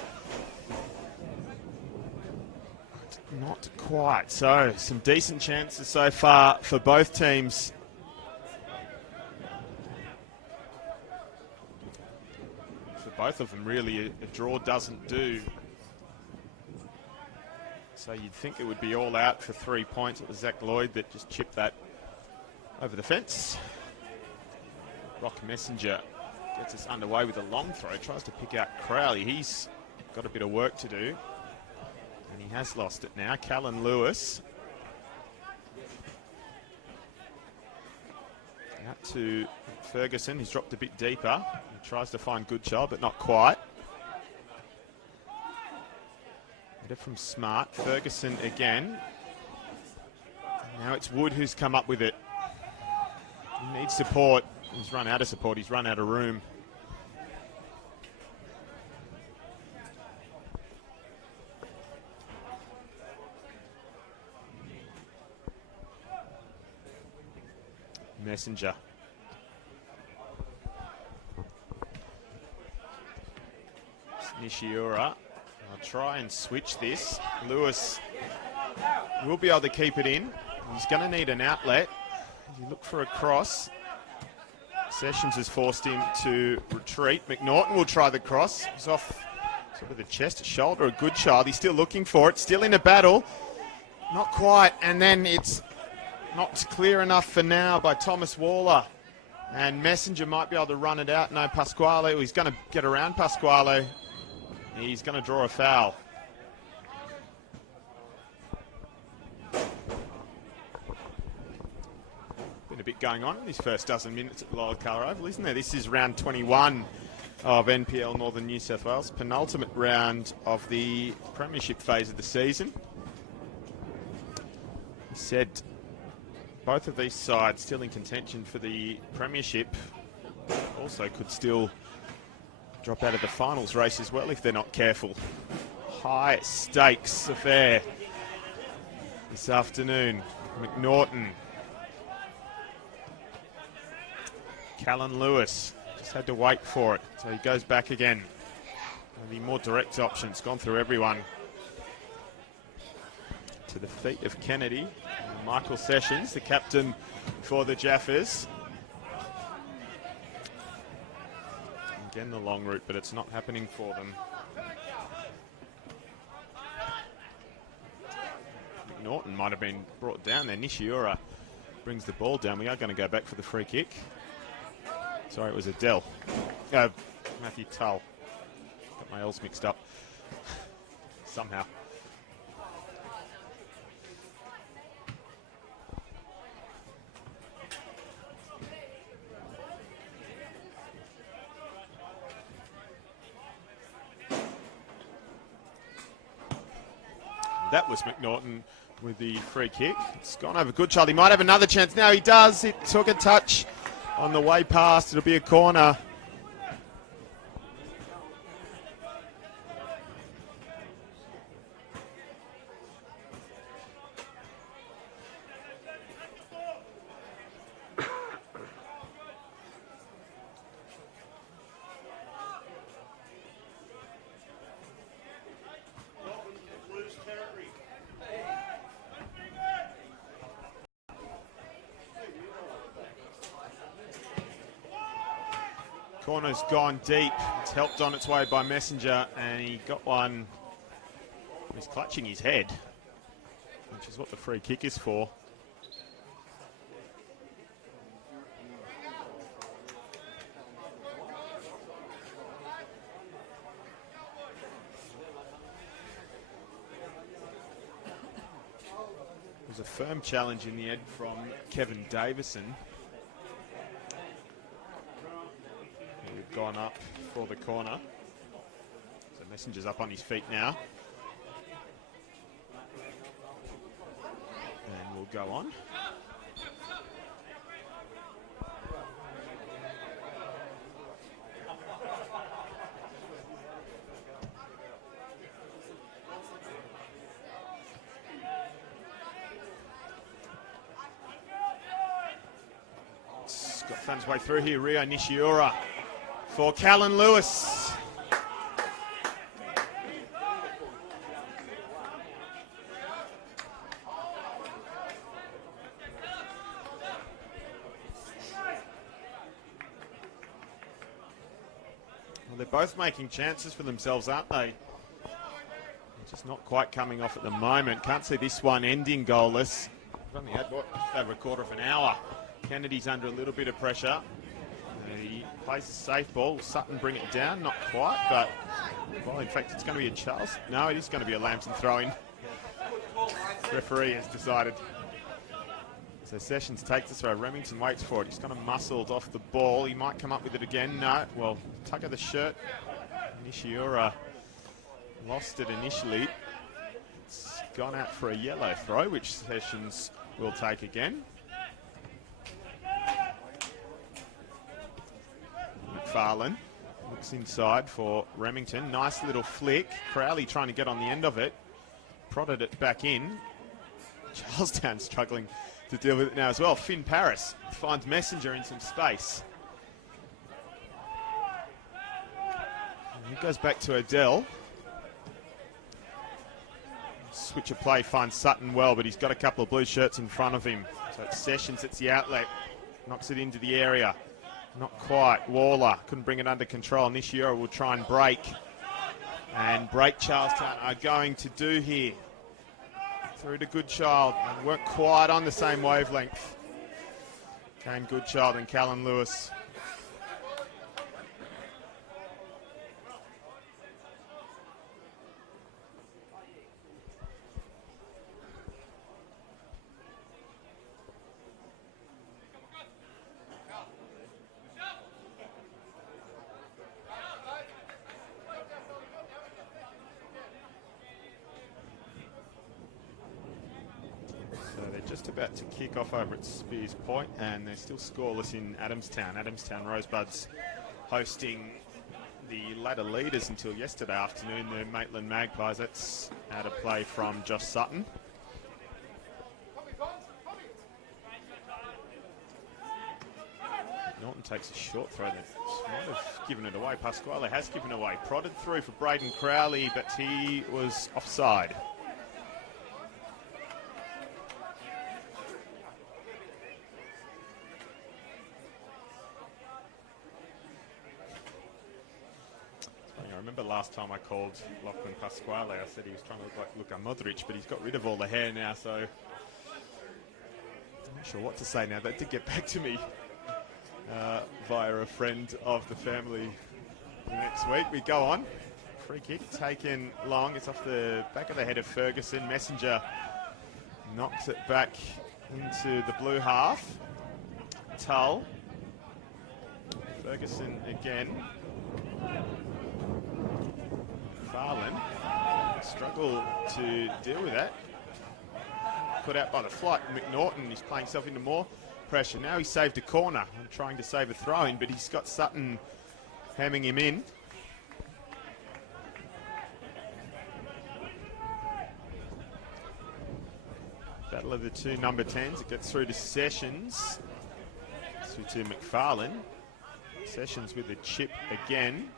Not quite. So, some decent chances so far for both teams. For both of them, really, a draw doesn't do. So you'd think it would be all out for 3 points. It was Zach Lloyd that just chipped that over the fence. Rock Messenger gets us underway with a long throw. Tries to pick out Crowley. He's got a bit of work to do. And he has lost it now. Callan Lewis. Out to Ferguson. He's dropped a bit deeper. He tries to find Goodchild, but not quite. Header from Smart. Ferguson again. Now it's Wood who's come up with it. He needs support. He's run out of support. He's run out of room. Messenger. Nishiura. I'll try and switch this. Lewis will be able to keep it in. He's going to need an outlet. You look for a cross. Sessions has forced him to retreat. McNaughton will try the cross. He's off sort of the chest, shoulder, a Goodchild. He's still looking for it. Still in a battle. Not quite. And then it's not clear enough for now by Thomas Waller. And Messenger might be able to run it out. No, Pasquale. He's going to get around Pasquale. He's going to draw a foul. Been a bit going on in these first dozen minutes at the Lower Colour Oval, isn't there? This is round 21 of NPL Northern New South Wales. Penultimate round of the premiership phase of the season. He said both of these sides still in contention for the premiership. Also could still drop out of the finals race as well if they're not careful. High stakes affair this afternoon. McNaughton. Callan Lewis just had to wait for it, so he goes back again. Maybe more direct options, gone through everyone. To the feet of Kennedy. And Michael Sessions, the captain for the Jaffas. Again, the long route, but it's not happening for them. Norton might have been brought down there. Nishiura brings the ball down. We are going to go back for the free kick. Sorry, it was Adele. Matthew Tull. Got my L's mixed up. Somehow. That was McNaughton with the free kick. It's gone over Goodchild. He might have another chance. Now he does. It took a touch on the way past. It'll be a corner. Corner's gone deep. It's helped on its way by Messenger, and he got one. He's clutching his head, which is what the free kick is for. It was a firm challenge in the end from Kevin Davison. We've gone up for the corner. So Messenger's up on his feet now. And we'll go on. Got found his way through here. Rio Nishiura for Callan Lewis. Well, they're both making chances for themselves, aren't they? Just not quite coming off at the moment. Can't see this one ending goalless. We've only had, what, just over a quarter of an hour. Kennedy's under a little bit of pressure. He plays a safe ball. Sutton bring it down, not quite, but, well, in fact, it's going to be a Charles. No, it is going to be a Lambton throw-in. Referee has decided. So Sessions takes the throw. Remington waits for it. He's kind of muscled off the ball. He might come up with it again. No, well, tug of the shirt. Nishiura lost it initially. It's gone out for a yellow throw, which Sessions will take again. McFarlane looks inside for Remington. Nice little flick. Crowley trying to get on the end of it. Prodded it back in. Charlestown struggling to deal with it now as well. Finn Paris finds Messenger in some space. And he goes back to Adele. Switch of play finds Sutton well, but he's got a couple of blue shirts in front of him. So it's Sessions, it's the outlet. Knocks it into the area. Not quite. Waller couldn't bring it under control. Nishiura will try and break. And break Charlestown are going to do here. Through to Goodchild. They weren't quite on the same wavelength. Kane Goodchild and Callan Lewis. Just about to kick off over at Spears Point, and they're still scoreless in Adamstown. Adamstown Rosebuds hosting the ladder leaders until yesterday afternoon, the Maitland Magpies. That's out of play from Josh Sutton. Norton takes a short throw that might have given it away. Pasquale has given away. Prodded through for Braden Crowley, but he was offside. I remember last time I called Lachlan Pasquale, I said he was trying to look like Luka Modric, but he's got rid of all the hair now, so I'm not sure what to say now. That did get back to me via a friend of the family next week. We go on. Free kick taken long. It's off the back of the head of Ferguson. Messenger knocks it back into the blue half. Tull. Ferguson again. Farland struggle to deal with that. Put out by the flight. McNaughton is playing himself into more pressure. Now he saved a corner and trying to save a throw-in, but he's got Sutton hamming him in. Battle of the two number 10s. It gets through to Sessions. Through to McFarlane. Sessions with the chip again.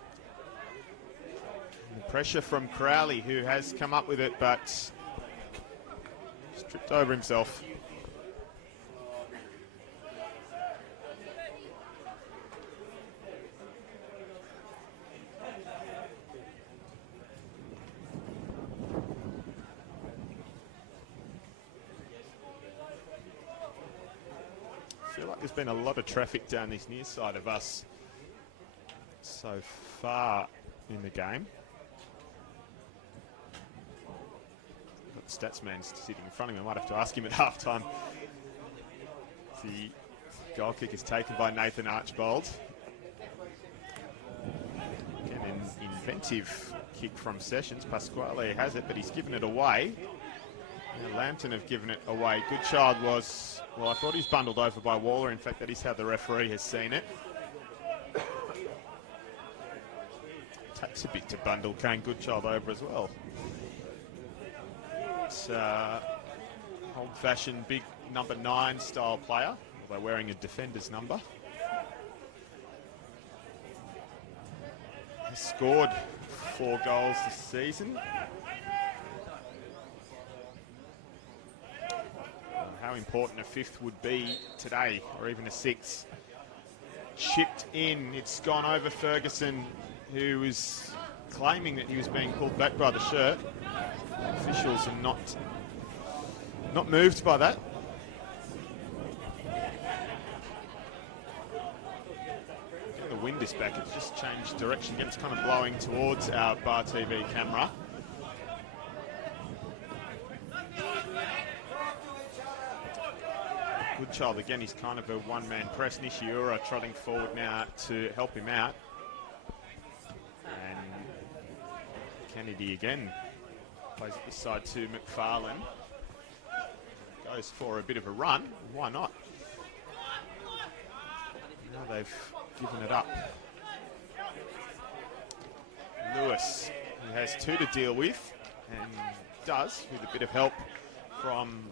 And pressure from Crowley, who has come up with it, but tripped over himself. I feel like there's been a lot of traffic down this near side of us so far in the game. Got the stats man sitting in front of me. I might have to ask him at halftime. The goal kick is taken by Nathan Archbold. Again, an inventive kick from Sessions. Pasquale has it, but he's given it away. Now Lambton have given it away. Goodchild was, well, I thought he was bundled over by Waller. In fact, that is how the referee has seen it. Takes a bit to bundle Kane Goodchild over as well. It's old-fashioned big number 9 style player, although wearing a defender's number. has scored 4 goals this season. How important a 5th would be today, or even a 6th. Chipped in, it's gone over Ferguson, who was claiming that he was being pulled back by the shirt. Officials are not moved by that. The wind is back, it's just changed direction again. It's kind of blowing towards our Bar TV camera. Goodchild again, he's kind of a one-man press. Nishiura trotting forward now to help him out. And Kennedy again plays this side to McFarlane. Goes for a bit of a run. Why not? Now they've given it up. Lewis, who has 2 to deal with, and does with a bit of help from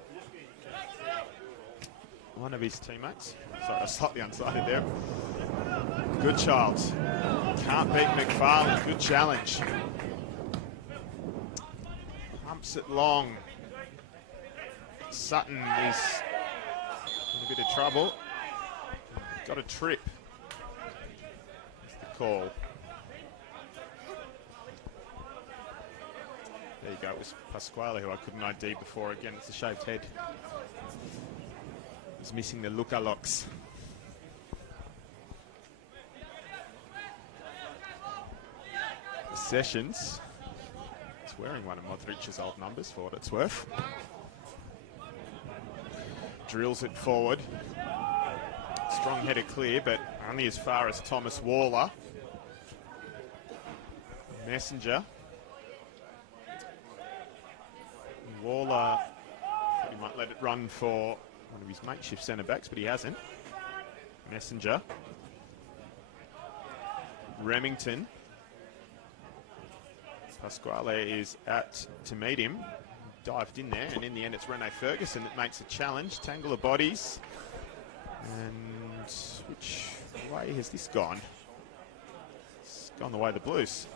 one of his teammates. Sorry, I was slightly unsighted there. Goodchild. Can't beat McFarlane. Good challenge. Pumps it long. Sutton is in a bit of trouble. Got a trip. That's the call. There you go. It was Pasquale who I couldn't ID before. Again, it's a shaved head. He's missing the lookalocks. Sessions. He's wearing one of Modric's old numbers for what it's worth. Drills it forward. Strong header clear, but only as far as Thomas Waller. Messenger. Waller, he might let it run for one of his makeshift centre backs, but he hasn't. Messenger. Remington. Pasquale is out to meet him. Dived in there, and in the end it's Rene Ferguson that makes a challenge. Tangle of bodies. And which way has this gone? It's gone the way of the Blues.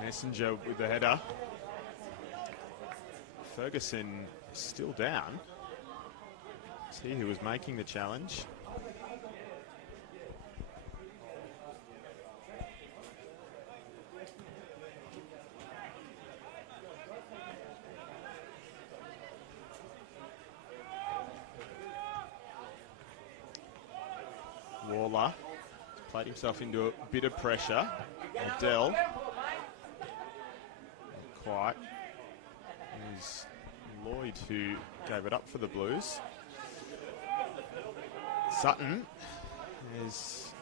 Messenger with the header. Ferguson still down. It's he who was making the challenge. Waller played himself into a bit of pressure. Adele. Quite. It was Lloyd who gave it up for the Blues. Sutton has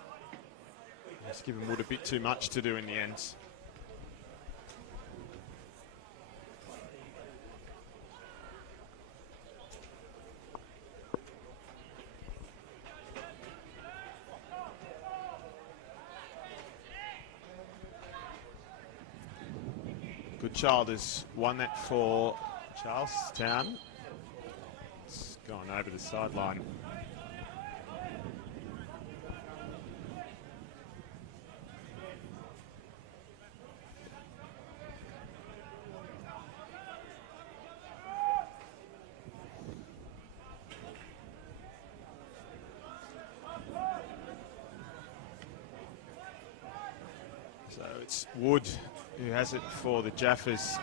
given Wood a bit too much to do in the end. Goodchild has won that for Charlestown. It's gone over the sideline. So it's Wood who has it for the Jaffas.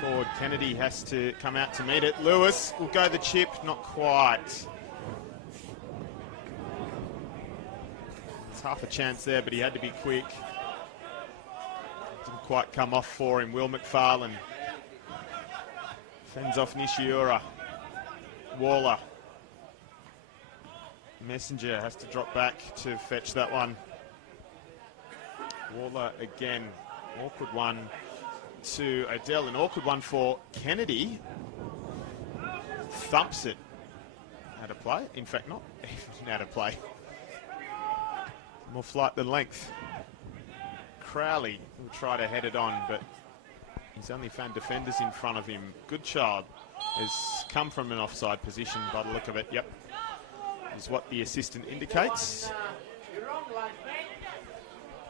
Forward, Kennedy has to come out to meet it. Lewis will go the chip, not quite. It's half a chance there, but he had to be quick. Didn't quite come off for him. Will McFarlane fends off Nishiura. Waller. Messenger has to drop back to fetch that one. Waller again. Awkward one to Odell. An awkward one for Kennedy. Thumps it. Out of play. In fact, not even out of play. More flight than length. Crowley will try to head it on, but he's only found defenders in front of him. Goodchild has come from an offside position by the look of it. Yep. Is what the assistant indicates.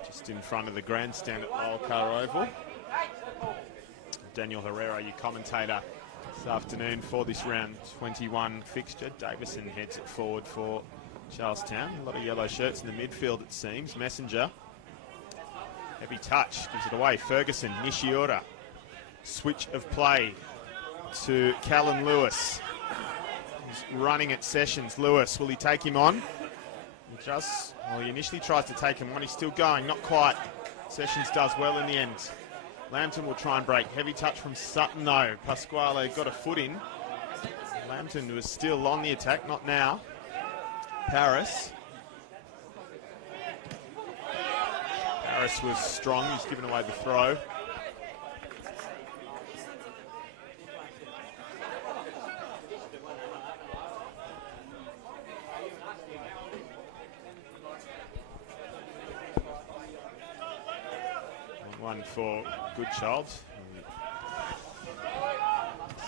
Just in front of the grandstand at Lolcar Oval. Daniel Herrera, your commentator this afternoon for this round 21 fixture. Davison heads it forward for Charlestown. A lot of yellow shirts in the midfield, it seems. Messenger. Heavy touch, gives it away. Ferguson, Nishiura. Switch of play to Callan Lewis. He's running at Sessions. Lewis, will he take him on? He initially tries to take him on. He's still going, not quite. Sessions does well in the end. Lambton will try and break. Heavy touch from Sutton though. Pasquale got a foot in. Lambton was still on the attack, not now. Paris. Paris was strong. He's given away the throw. One for Goodchild.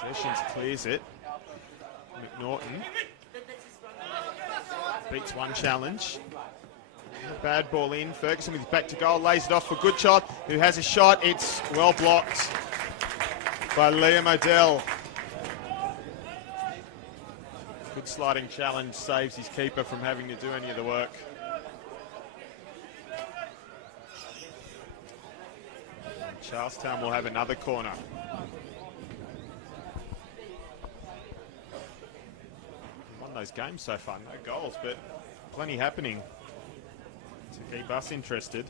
Sessions clears it. McNaughton beats one challenge. A bad ball in. Ferguson with his back to goal, lays it off for Goodchild, who has a shot. It's well blocked by Liam Odell. Good sliding challenge, saves his keeper from having to do any of the work. Charlestown will have another corner. Won those games so far, no goals, but plenty happening to keep us interested.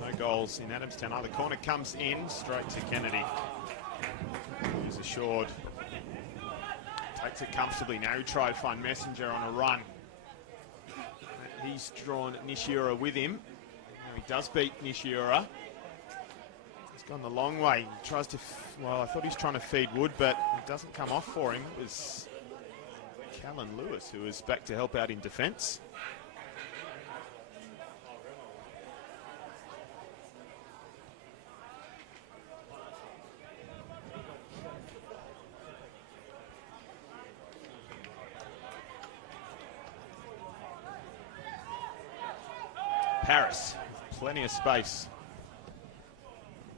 No goals in Adamstown. The corner comes in straight to Kennedy. He's assured. Takes it comfortably. Now he tries to find Messenger on a run. He's drawn Nishiura with him. Now he does beat Nishiura. He's gone the long way. He tries to, I thought he was trying to feed Wood, but it doesn't come off for him. It was Callan Lewis who was back to help out in defence. Paris, plenty of space.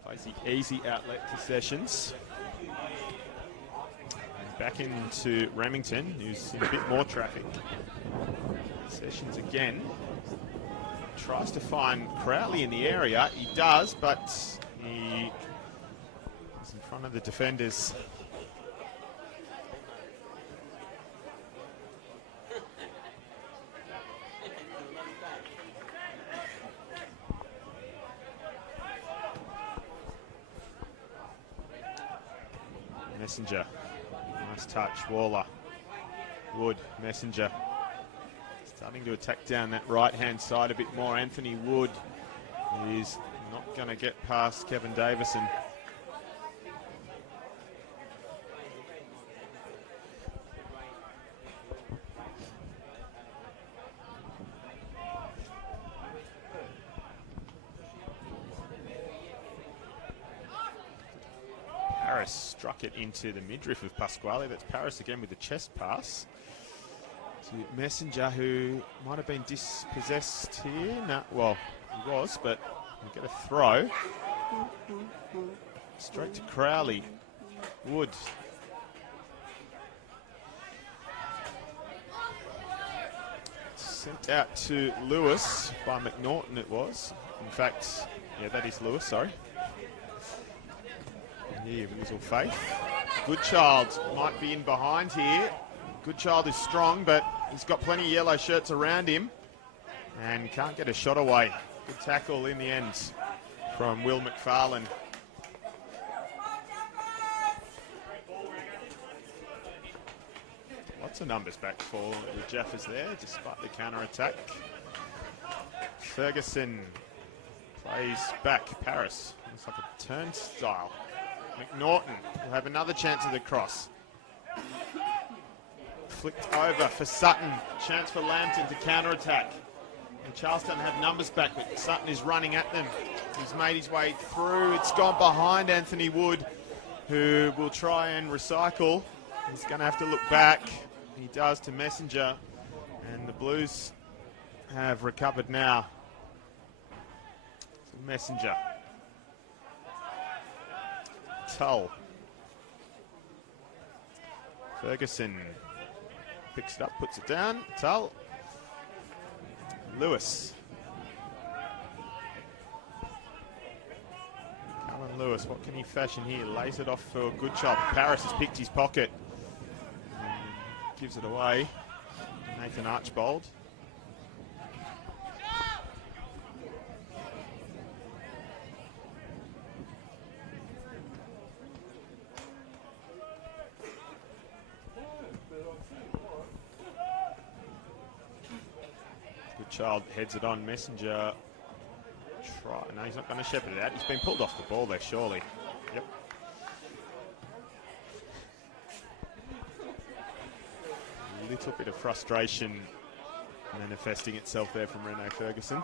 Plays the easy outlet to Sessions. And back into Remington, who's in a bit more traffic. Sessions again. Tries to find Crowley in the area. He does, but he is in front of the defenders. Messenger, nice touch, Waller, Wood, Messenger, starting to attack down that right-hand side a bit more. Anthony Wood is not going to get past Kevin Davison. Struck it into the midriff of Pasquale. That's Paris again with the chest pass to Messenger, who might have been dispossessed here. No, well, he was, but we get a throw. Straight to Crowley. Wood. Sent out to Lewis by McNaughton, it was. In fact, yeah, that is Lewis, sorry. Here, Whistle Faith. Goodchild might be in behind here. Goodchild is strong, but he's got plenty of yellow shirts around him and can't get a shot away. Good tackle in the end from Will McFarlane. Lots of numbers back for the Jaffas there, despite the counter-attack. Ferguson plays back. Paris. Looks like a turnstile. McNaughton will have another chance of the cross. Flicked over for Sutton. Chance for Lambton to counter-attack. And Charlestown have numbers back, but Sutton is running at them. He's made his way through. It's gone behind Anthony Wood, who will try and recycle. He's going to have to look back. He does to Messenger. And the Blues have recovered now. Messenger. Tull. Ferguson picks it up, puts it down. Tull. Lewis. Alan Lewis, what can he fashion here? Lays it off for Goodchild. Paris has picked his pocket. Gives it away. Nathan Archbold. Goodchild heads it on. Messenger. No, he's not going to shepherd it out. He's been pulled off the ball there, surely. Yep. A little bit of frustration manifesting itself there from Rene Ferguson.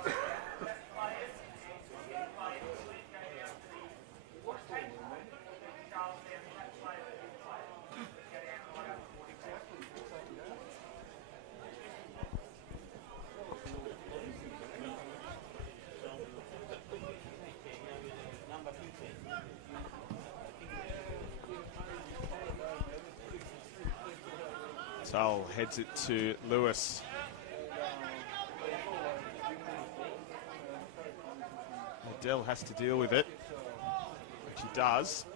Tull heads it to Lewis. Adele has to deal with it, which he does.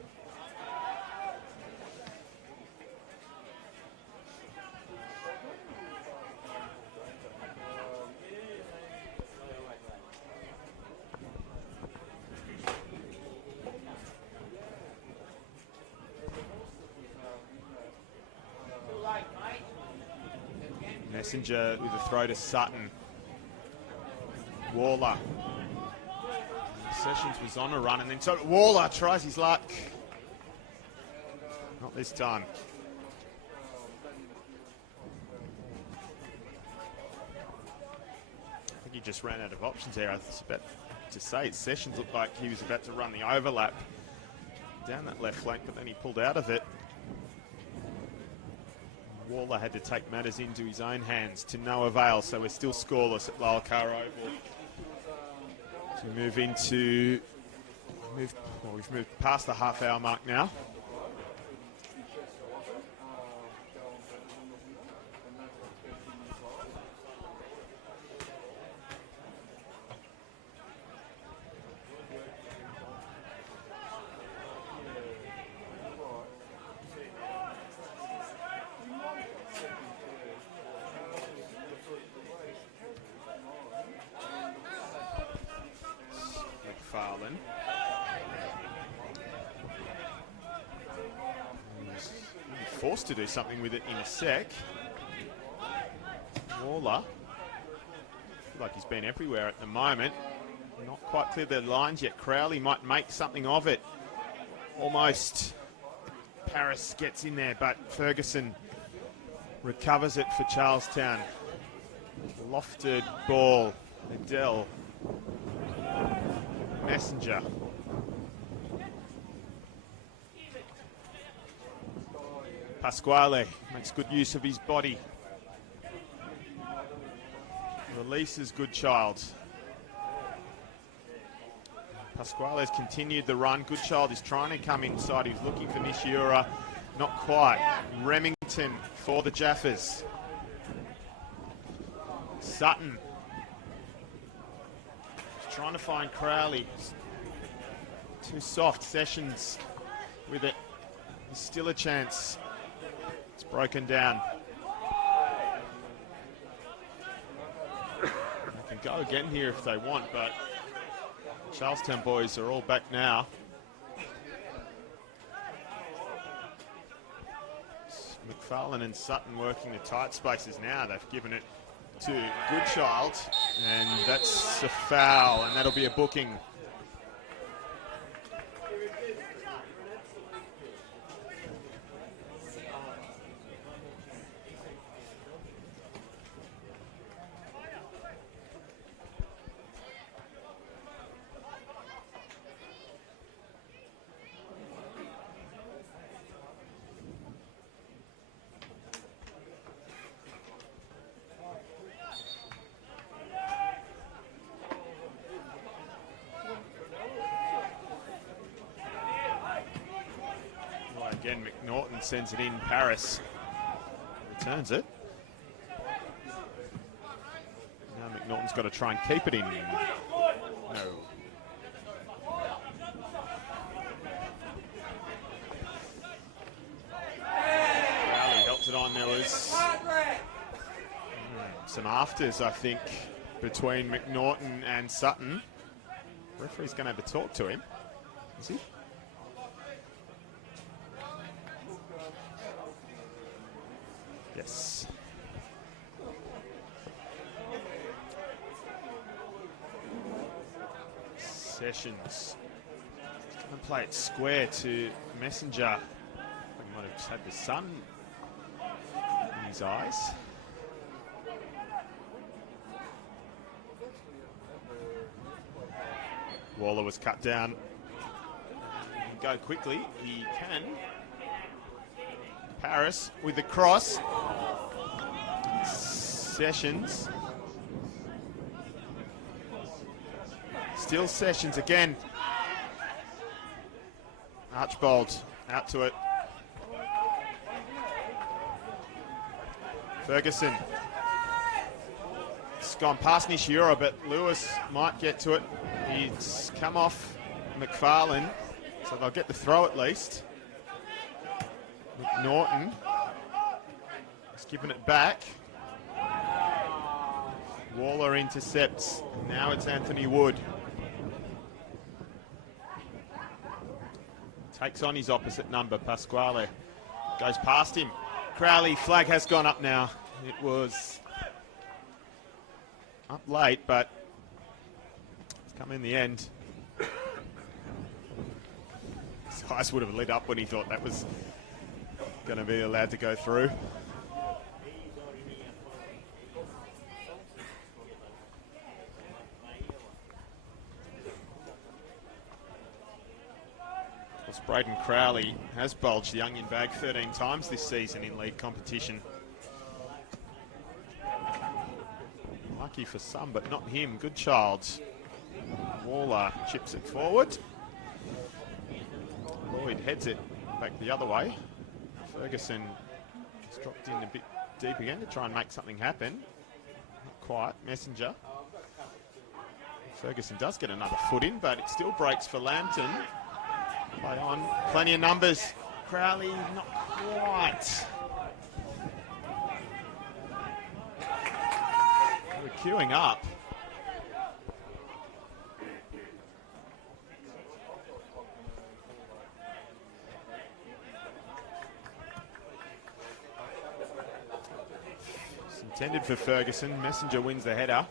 Messenger with a throw to Sutton. Waller. Sessions was on a run, and then so Waller tries his luck. Not this time. I think he just ran out of options there. I was about to say, Sessions looked like he was about to run the overlap down that left flank, but then he pulled out of it. Waller had to take matters into his own hands to no avail, so we're still scoreless at Lower Car Oval. So we move into, we've moved past the half-hour mark now. McFarlane. He's forced to do something with it in a sec. Waller. Looks like he's been everywhere at the moment. Not quite clear the lines yet. Crowley might make something of it. Almost. Paris gets in there, but Ferguson recovers it for Charlestown. Lofted ball. Adele. Messenger. Pasquale makes good use of his body. Releases Goodchild. Pasquale's continued the run. Goodchild is trying to come inside. He's looking for Nishiura. Not quite. Remington for the Jaffas. Sutton. He's trying to find Crowley. Too soft. Sessions with it. There's still a chance. It's broken down. They can go again here if they want, but Charlestown boys are all back now. McFarlane and Sutton working the tight spaces now. They've given it to Goodchild, and that's a foul, and that'll be a booking. Again, McNaughton sends it in. Paris returns it. Now McNaughton's got to try and keep it in. No. Crowley helped it on. There was some afters, I think, between McNaughton and Sutton. Referee's going to have to talk to him. Is he? Yes. Sessions. Going to play it square to Messenger. He might have just had the sun in his eyes. Waller was cut down. Go quickly. He can. Paris with the cross. Sessions. Still Sessions again. Archbold out to it. Ferguson. It's gone past Nishiura, but Lewis might get to it. He's come off McFarlane, so they'll get the throw at least. McNaughton is giving it back. Waller intercepts. Now it's Anthony Wood. Takes on his opposite number, Pasquale. Goes past him. Crowley, flag has gone up now. It was up late, but it's come in the end. His eyes would have lit up when he thought that was going to be allowed to go through. Braden Crowley has bulged the onion bag 13 times this season in league competition. Lucky for some, but not him. Goodchild. Waller chips it forward. Lloyd heads it back the other way. Ferguson has dropped in a bit deep again to try and make something happen. Not quite. Messenger. Ferguson does get another foot in, but it still breaks for Lambton. Play on. Plenty of numbers. Crowley, not quite. We're queuing up. It's intended for Ferguson. Messenger wins the header.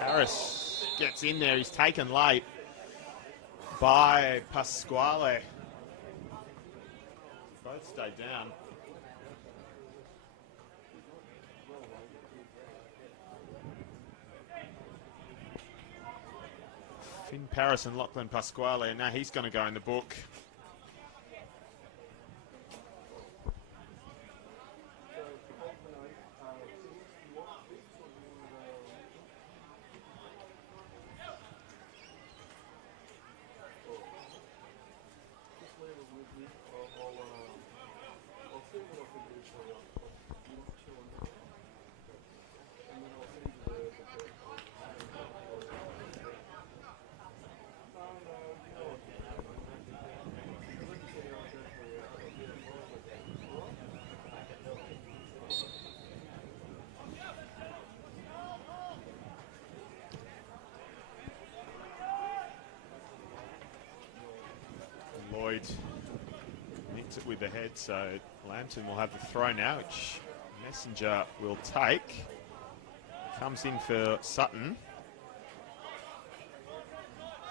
Paris gets in there. He's taken late by Pasquale. Both stayed down. Finn Paris and Lachlan Pasquale, and now he's going to go in the book. Puts it with the head, so Lambton will have the throw now, which Messenger will take. Comes in for Sutton.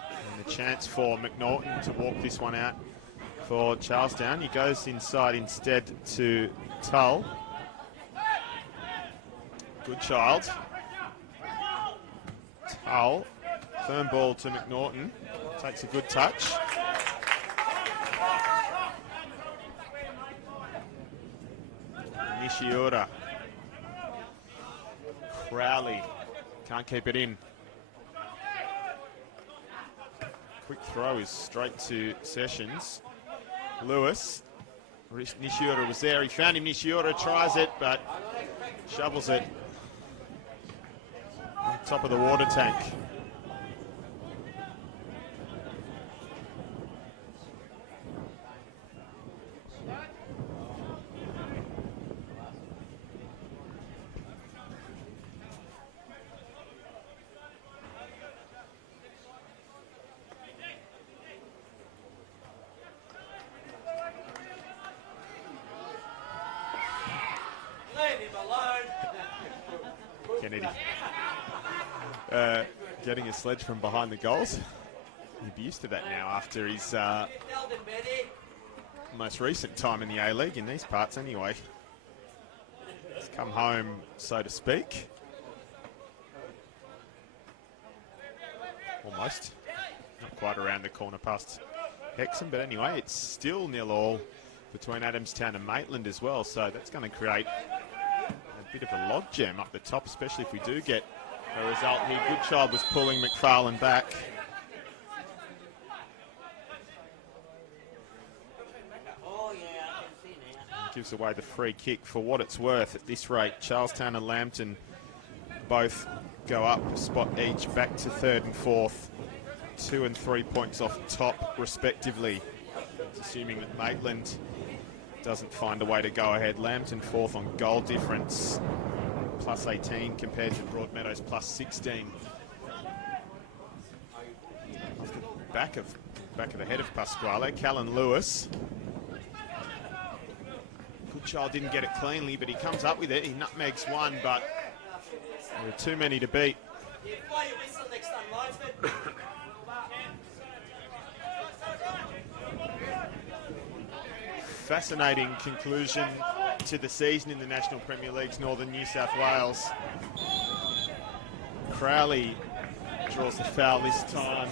And a chance for McNaughton to walk this one out for Charlestown. He goes inside instead to Tull. Good child. Tull. Firm ball to McNaughton. Takes a good touch. Nishiura. Crowley. Can't keep it in. Quick throw is straight to Sessions. Lewis. Nishiura was there. He found him. Nishiura tries it, but shovels it on top of the water tank. Kennedy. Getting a sledge from behind the goals. He'd be used to that now after his most recent time in the A-League, in these parts anyway. He's come home, so to speak. Almost. Not quite around the corner past Hexham, but anyway, it's still 0-0 between Adamstown and Maitland as well, so that's going to create a bit of a logjam up the top, especially if we do get a result here. Goodchild was pulling McFarlane back. Gives away the free kick. For what it's worth, at this rate, Charlestown and Lambton both go up a spot each, back to third and fourth, 2 and 3 points off top respectively. It's assuming that Maitland doesn't find a way to go ahead. Lambton fourth on goal difference, plus 18 compared to Broadmeadows plus 16. Off the back of the head of Pasquale, Callan Lewis. Goodchild didn't get it cleanly, but he comes up with it. He nutmegs one, but there are too many to beat. Fascinating conclusion to the season in the National Premier League's Northern New South Wales. Crowley draws the foul this time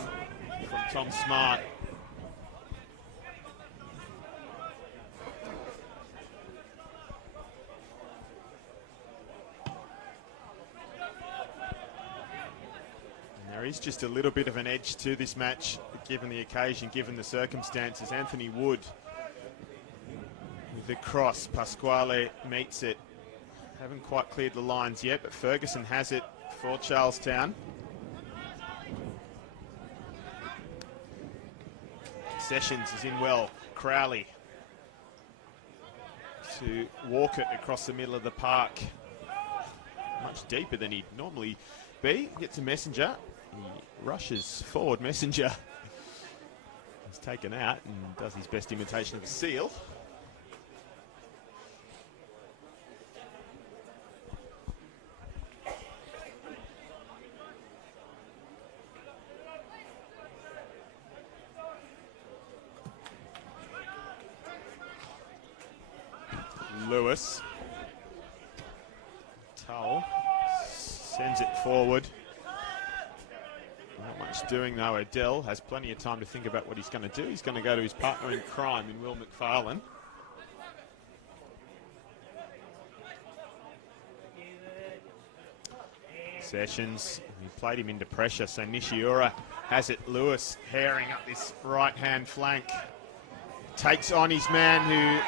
from Tom Smart. And there is just a little bit of an edge to this match, given the occasion, given the circumstances. Anthony Wood with the cross. Pasquale meets it. Haven't quite cleared the lines yet, but Ferguson has it for Charlestown. Sessions is in well. Crowley to walk it across the middle of the park. Much deeper than he'd normally be. Gets a Messenger. He rushes forward. Messenger is taken out and does his best imitation of a seal. Lewis. Tull sends it forward. Not much doing though. Adele has plenty of time to think about what he's going to do. He's going to go to his partner in crime in Will McFarlane. Sessions, he played him into pressure, so Nishiura has it. Lewis herring up this right-hand flank. Takes on his man who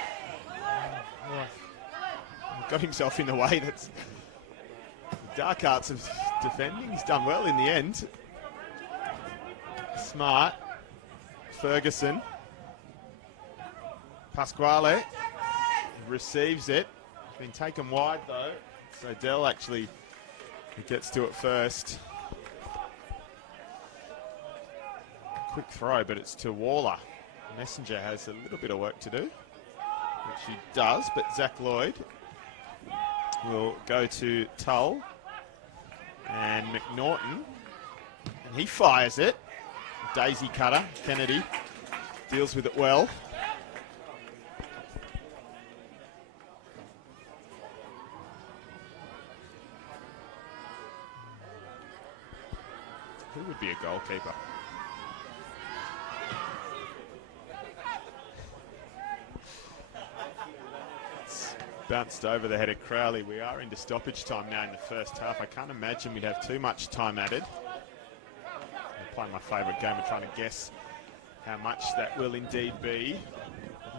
got himself in the way. That's the dark arts of defending. He's done well in the end. Smart. Ferguson. Pasquale receives it. Been taken wide though. So Dell actually gets to it first. Quick throw, but it's to Waller. Messenger has a little bit of work to do. which he does, but Zach Lloyd will go to Tull and McNaughton, and he fires it. Daisy cutter, Kennedy deals with it well. Who would be a goalkeeper? It's bounced over the head of Crowley. We are into stoppage time now in the first half. I can't imagine we'd have too much time added. I'm playing my favourite game of trying to guess how much that will indeed be.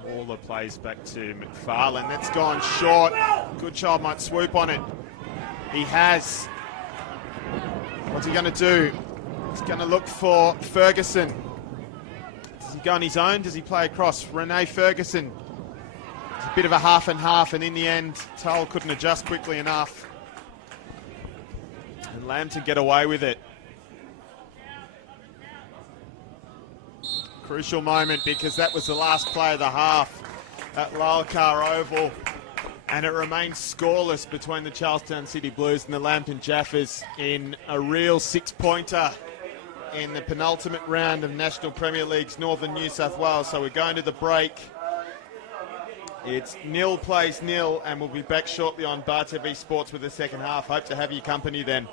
Waller plays back to McFarlane. That's gone short. Goodchild might swoop on it. He has. What's he going to do? He's going to look for Ferguson. Does he go on his own? Does he play across? Renee Ferguson. It's a bit of a half and half, and in the end, Tull couldn't adjust quickly enough. And Lambton get away with it. Crucial moment because that was the last play of the half at Lilcar Oval. And it remains scoreless between the Charlestown City Blues and the Lambton Jaffas in a real six-pointer in the penultimate round of National Premier League's Northern New South Wales. So we're going to the break. It's nil plays nil, and we'll be back shortly on Bar TV Sports with the second half. Hope to have your company then.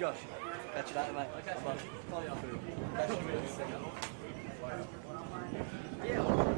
Josh, catch you later, mate. Okay. Call you after. Catch you in a second. Yeah.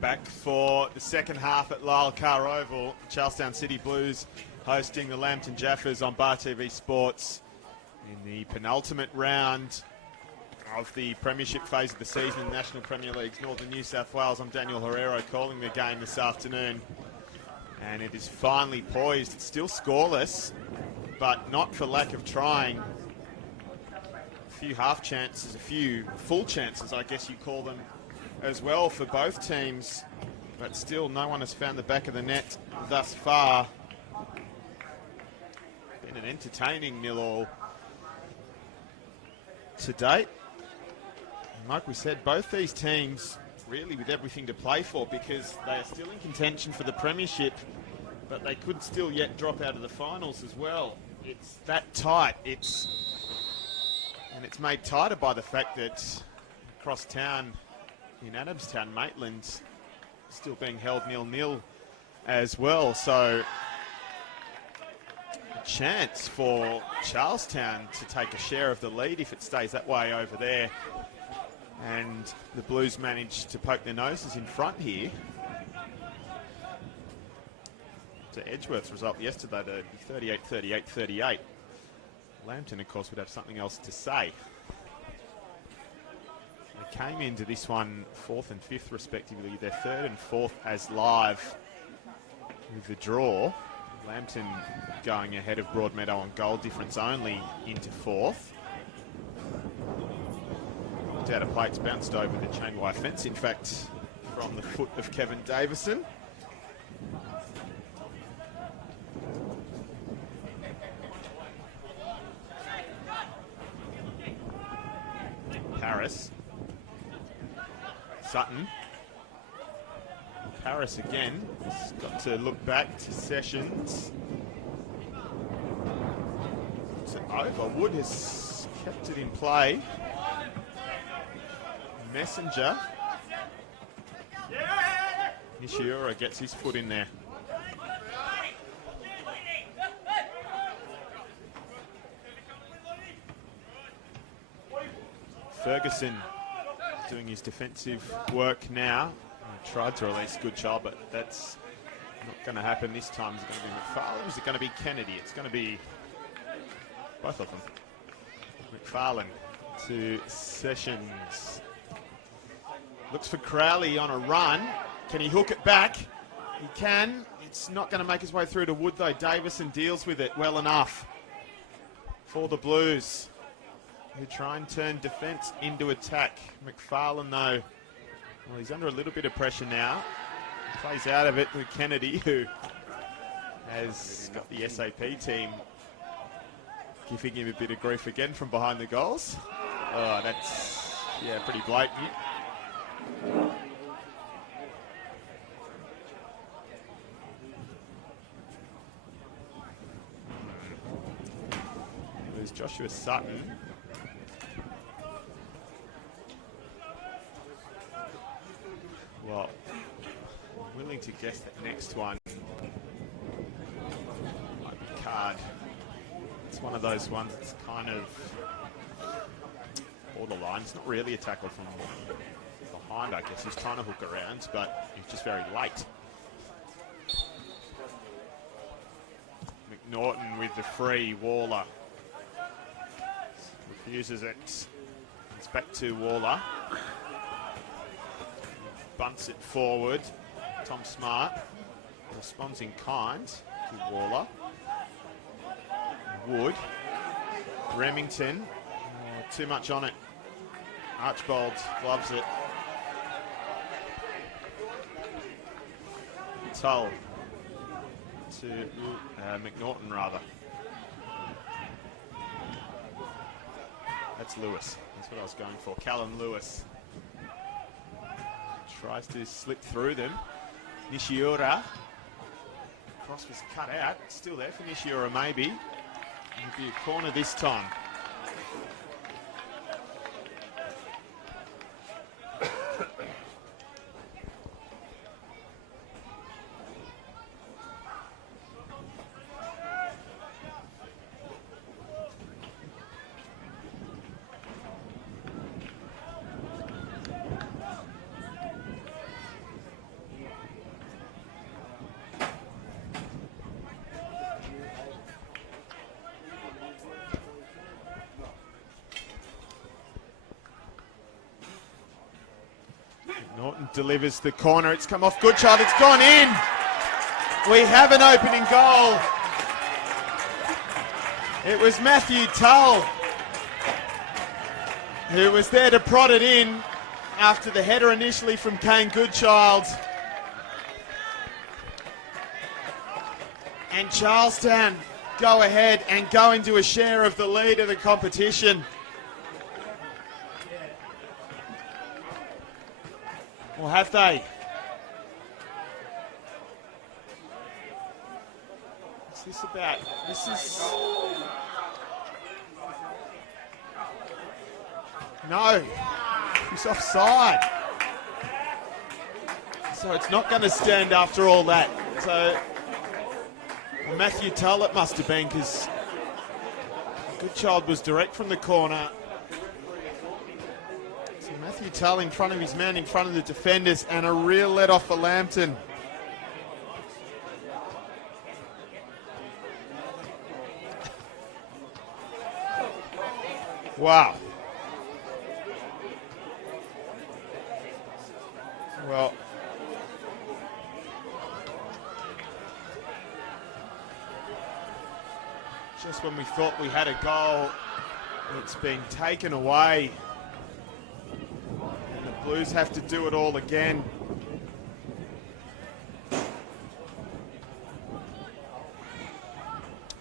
Back for the second half at Lyle Carr Oval. Charlestown City Blues hosting the Lambton Jaffas on Bar TV Sports in the penultimate round of the premiership phase of the season in the National Premier League's Northern New South Wales. I'm Daniel Herrero calling the game this afternoon, and it is finally poised. It's still scoreless, but not for lack of trying. A few half chances, a few full chances, I guess you call them, as well for both teams but still no one has found the back of the net thus far. Been an entertaining 0-0 to date. And like we said, both these teams really with everything to play for, because they are still in contention for the premiership, but they could still yet drop out of the finals as well. It's that tight. It's made tighter by the fact that across town in Adamstown, Maitland's still being held 0-0 as well. So a chance for Charlestown to take a share of the lead if it stays that way over there. And the Blues managed to poke their noses in front here. To Edgeworth's result yesterday, the 38-38-38. Lambton, of course, would have something else to say. They came into this one 4th and 5th respectively. Their 3rd and 4th as live with the draw. Lambton going ahead of Broadmeadow on goal difference only into 4th. Out of plates bounced over the chain wire fence, in fact, from the foot of Kevin Davison. Paris. Sutton. Paris again. He's got to look back to Sessions. It's over. Wood has kept it in play. Messenger. Nishiura gets his foot in there. Ferguson doing his defensive work now. He tried to release Goodchild, but that's not going to happen this time. Is it going to be McFarlane? Is it going to be Kennedy? It's going to be both of them. McFarlane to Sessions. Looks for Crowley on a run. Can he hook it back? He can. It's not going to make his way through to Wood, though. Davison deals with it well enough for the Blues, who try and turn defence into attack. McFarlane, though, well, he's under a little bit of pressure now. Plays out of it with Kennedy, who has got the SAP team giving him a bit of grief again from behind the goals. Oh, that's, yeah, pretty blatant. There's Joshua Sutton. Well, I'm willing to guess that next one might be Card. It's one of those ones that's kind of borderline. It's not really a tackle from behind, I guess. He's trying to hook around, but he's just very late. McNaughton with the free. Waller refuses it. It's back to Waller. Bunts it forward. Tom Smart responds in kind to Waller. Wood. Remington. Oh, too much on it. Archbold gloves it. Tull to McNaughton, rather. That's Lewis. That's what I was going for. Callum Lewis tries to slip through them. Nishiura. Cross was cut out. Still there for Nishiura, maybe. It'll be a corner this time. Norton delivers the corner. It's come off Goodchild. It's gone in. We have an opening goal. It was Matthew Tull who was there to prod it in after the header initially from Kane Goodchild. And Charlestown go ahead and go into a share of the lead of the competition. Or have they? What's this about? This is... No, he's offside. So it's not going to stand after all that. So well, Matthew Tull it must have been, because Goodchild was direct from the corner. So Matthew Tull in front of his man, in front of the defenders, and a real let off for Lambton. Wow. Well, just when we thought we had a goal, it's been taken away. And the Blues have to do it all again. And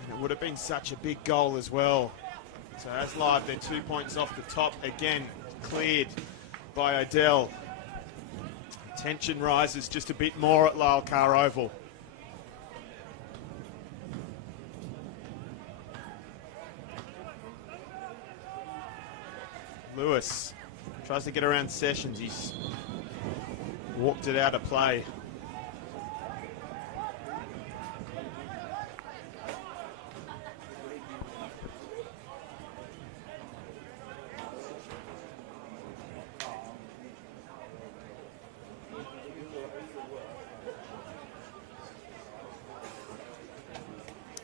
it would have been such a big goal as well. So as live, they're 2 points off the top. Again, cleared by Odell. Tension rises just a bit more at Lyle Carr Oval. Lewis tries to get around Sessions. He's walked it out of play.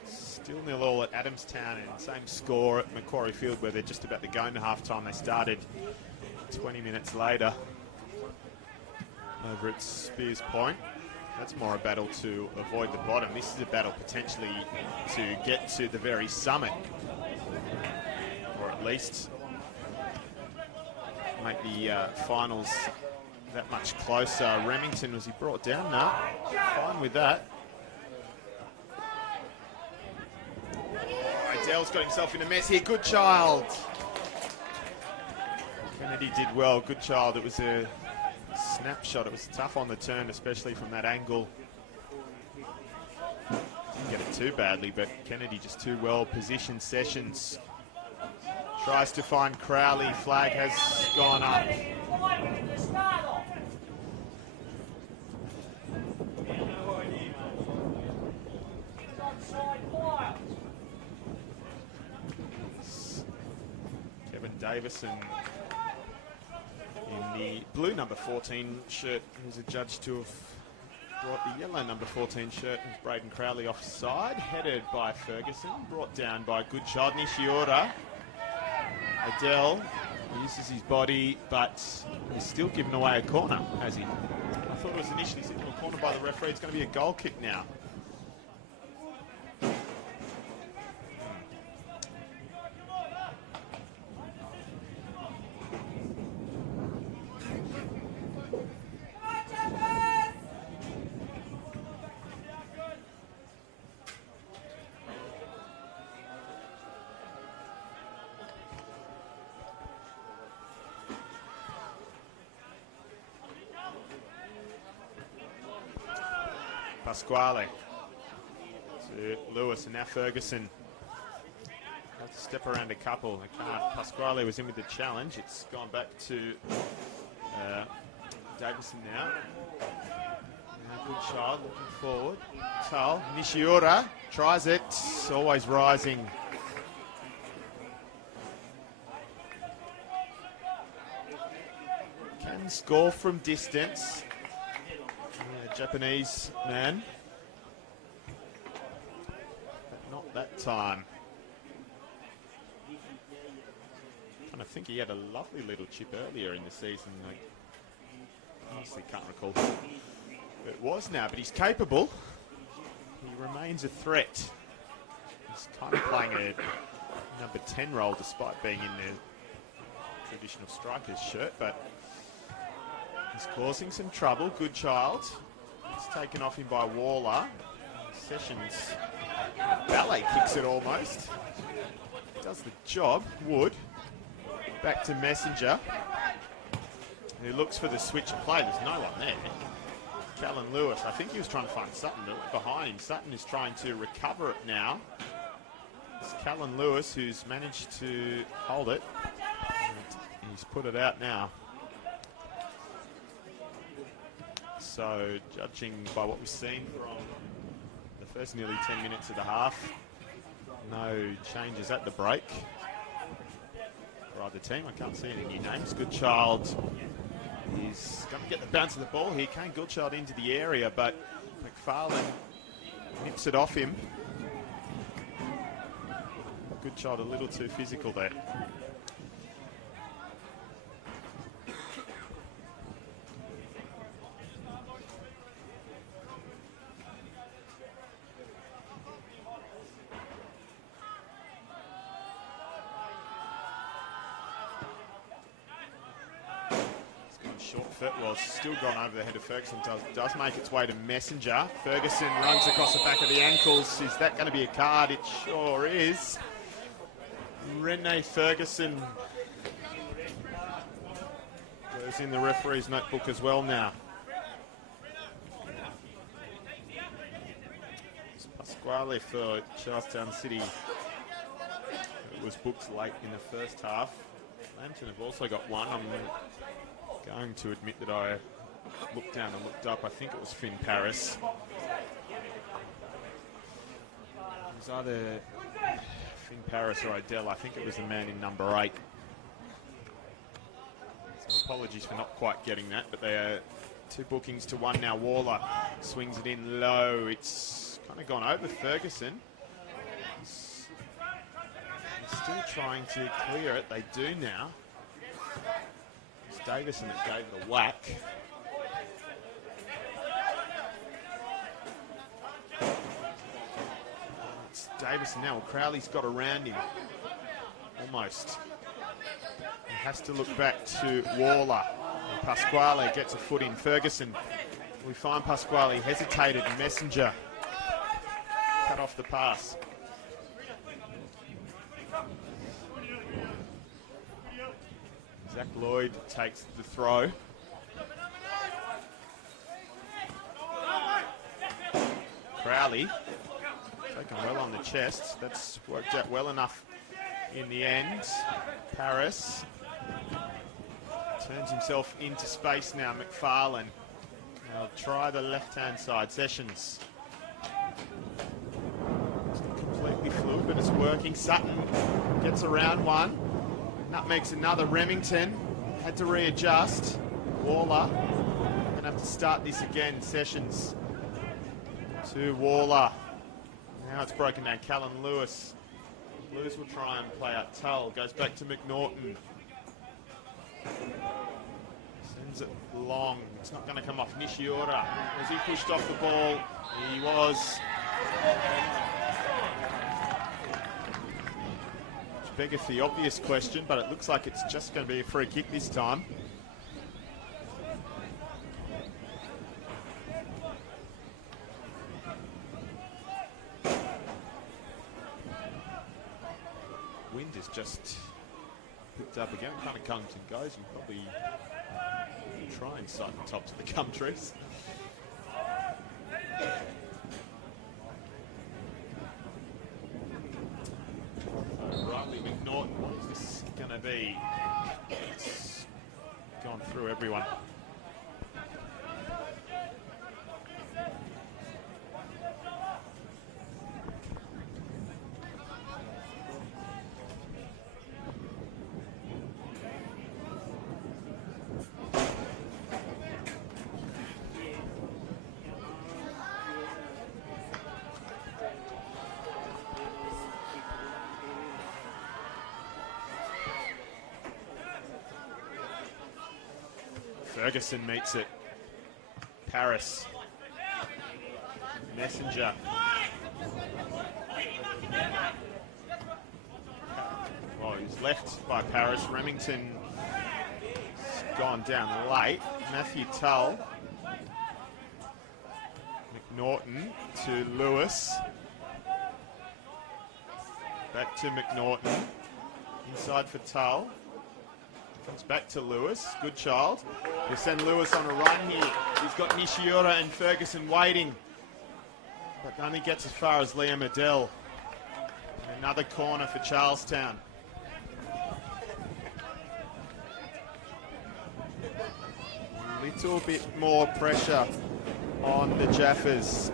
Still 0-0 at Adamstown, and same score at Macquarie Field, where they're just about to go into half-time. They started 20 minutes later over at Spears Point. That's more a battle to avoid the bottom. This is a battle potentially to get to the very summit, or at least make the finals that much closer. Remington, was he brought down? No, fine with that. Dell's got himself in a mess here. Goodchild. Kennedy did well. Goodchild. It was a snapshot. It was tough on the turn, especially from that angle. Didn't get it too badly, but Kennedy just too well positioned. Sessions tries to find Crowley. Flag has gone up. Davison in the blue number 14 shirt, who's adjudged to have brought the yellow number 14 shirt, and Braden Crowley offside, headed by Ferguson, brought down by Goodchild. Nishiura. Adele uses his body, but he's still given away a corner, has he? I thought it was initially sent to a corner by the referee. It's going to be a goal kick now. Pasquale to Lewis, and now Ferguson has to step around a couple. They can't. Pasquale was in with the challenge. It's gone back to Davison now. Now Goodchild looking forward. Tull. Nishiura tries it. Always rising. Can score from distance. Japanese man, but not that time. I think he had a lovely little chip earlier in the season. I honestly can't recall who it was now, but he's capable. He remains a threat. He's kind of playing a number 10 role despite being in the traditional striker's shirt, but he's causing some trouble. Goodchild. It's taken off him by Waller. Sessions ballet kicks it almost. Does the job. Wood. Back to Messenger. Who looks for the switch of play. There's no one there. Callan Lewis, I think he was trying to find Sutton behind him. Sutton is trying to recover it now. It's Callan Lewis who's managed to hold it. And he's put it out now. So, judging by what we've seen from the first nearly 10 minutes of the half, no changes at the break for either team. I can't see any new names. Goodchild is going to get the bounce of the ball here. Kane Goodchild into the area, but McFarlane nips it off him. Goodchild a little too physical there. Well, still gone over the head of Ferguson. Does make its way to Messenger. Ferguson runs across the back of the ankles. Is that going to be a card? It sure is. Renee Ferguson goes in the referee's notebook as well now. It's Pasquale for Charlestown City. It was booked late in the first half. Lambton have also got one. I'm going to admit that I looked down and looked up. I think it was Finn Paris. It was either Finn Paris or Odell. I think it was the man in number 8. So apologies for not quite getting that, but they are 2 bookings to 1 now. Waller swings it in low. It's kind of gone over Ferguson. He's still trying to clear it. They do now. Davison that gave the whack. It's Davison now. Crowley's got around him. Almost. He has to look back to Waller. And Pasquale gets a foot in. Ferguson. We find Pasquale hesitated. Messenger cut off the pass. Zach Lloyd takes the throw. Crowley taken well on the chest. That's worked out well enough in the end. Paris turns himself into space now. McFarlane. Now try the left-hand side. Sessions. It's not completely fluid, but it's working. Sutton gets around one. Nutmegs another. Remington had to readjust. Waller going to have to start this again. Sessions to Waller. Now it's broken down. Callan Lewis. Blues will try and play out Tull. Goes back to McNaughton. Sends it long. It's not going to come off. Nishiura. Was he pushed off the ball? He was. Beggeth the obvious question, but it looks like it's just going to be a free kick this time. Wind is just picked up again. Kind of comes and goes. You probably try inside the tops of the gum trees. Rightly McNaughton, what is this going to be? It's gone through everyone. Ferguson meets it. Paris. Messenger. Well, he's left by Paris. Remington gone down late. Matthew Tull. McNaughton to Lewis. Back to McNaughton. Inside for Tull. Comes back to Lewis. Good child. They send Lewis on a run here. He's got Nishiura and Ferguson waiting. But only gets as far as Liam Adele. And another corner for Charlestown. A little bit more pressure on the Jaffas.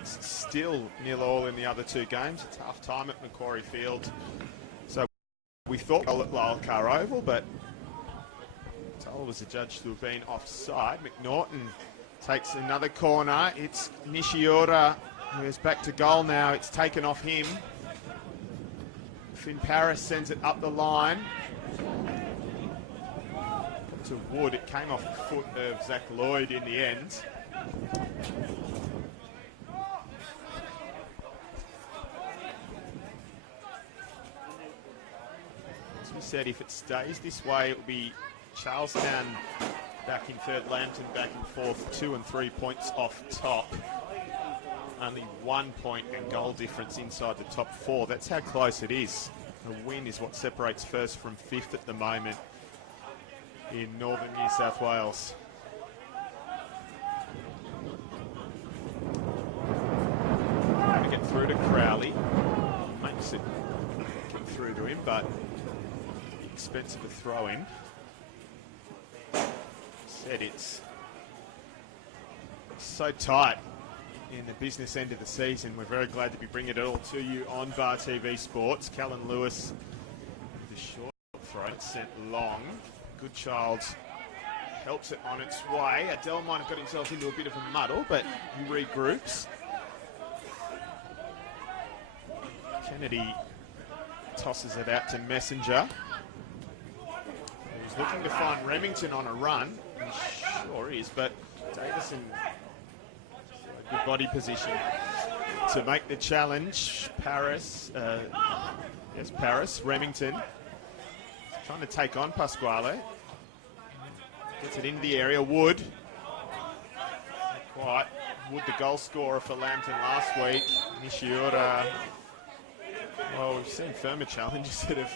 It's still 0-0 in the other two games. A tough time at Macquarie Field. So we thought goal at Lyle Oval, but Tull was adjudged to have been offside. McNaughton takes another corner. It's Nishiura who is back to goal now. It's taken off him. Finn Paris sends it up the line. To Wood. It came off the foot of Zach Lloyd in the end. As we said, if it stays this way, it will be Charlestown back in third, Lambton back in fourth, 2 and 3 points off top. Only 1 point and goal difference inside the top four. That's how close it is. A win is what separates first from fifth at the moment in northern New South Wales. Trying to get through to Crowley. Makes it get through to him, but expensive a throw in. Said it's so tight in the business end of the season. We're very glad to be bringing it all to you on Bar TV Sports. Callan Lewis, the short throw, sent long. Good child helps it on its way. Adele might have got himself into a bit of a muddle, but he regroups. Kennedy tosses it out to Messenger. He's looking to find Remington on a run. He sure is, but Davison, good body position to make the challenge. Paris, Remington trying to take on Pasquale. Gets it into the area. Wood, not quite. Wood, the goal scorer for Lambton last week. Nishiura. Well, we've seen firmer challenges that have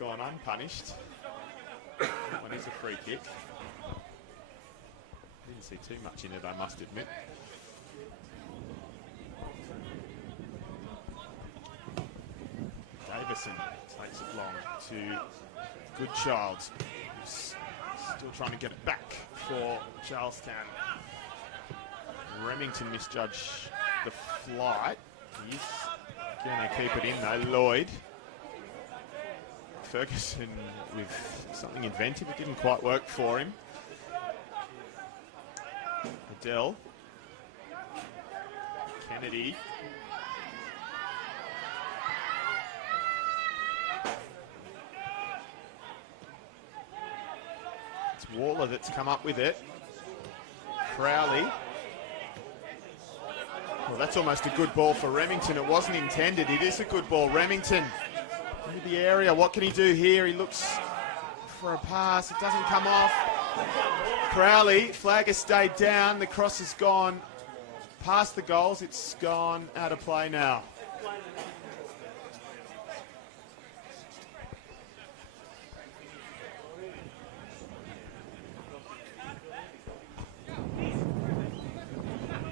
gone unpunished. That one is a free kick. Didn't see too much in it, I must admit. Davison takes it long to Goodchild, who's still trying to get it back for Charlestown. Remington misjudged the flight. He's going to keep it in though. Lloyd. Ferguson with something inventive. It didn't quite work for him. Adele. Kennedy. It's Waller that's come up with it. Crowley. Well, that's almost a good ball for Remington. It wasn't intended. It is a good ball. Remington into the area. What can he do here? He looks for a pass. It doesn't come off. Crowley, flag has stayed down. The cross has gone past the goals. It's gone out of play now.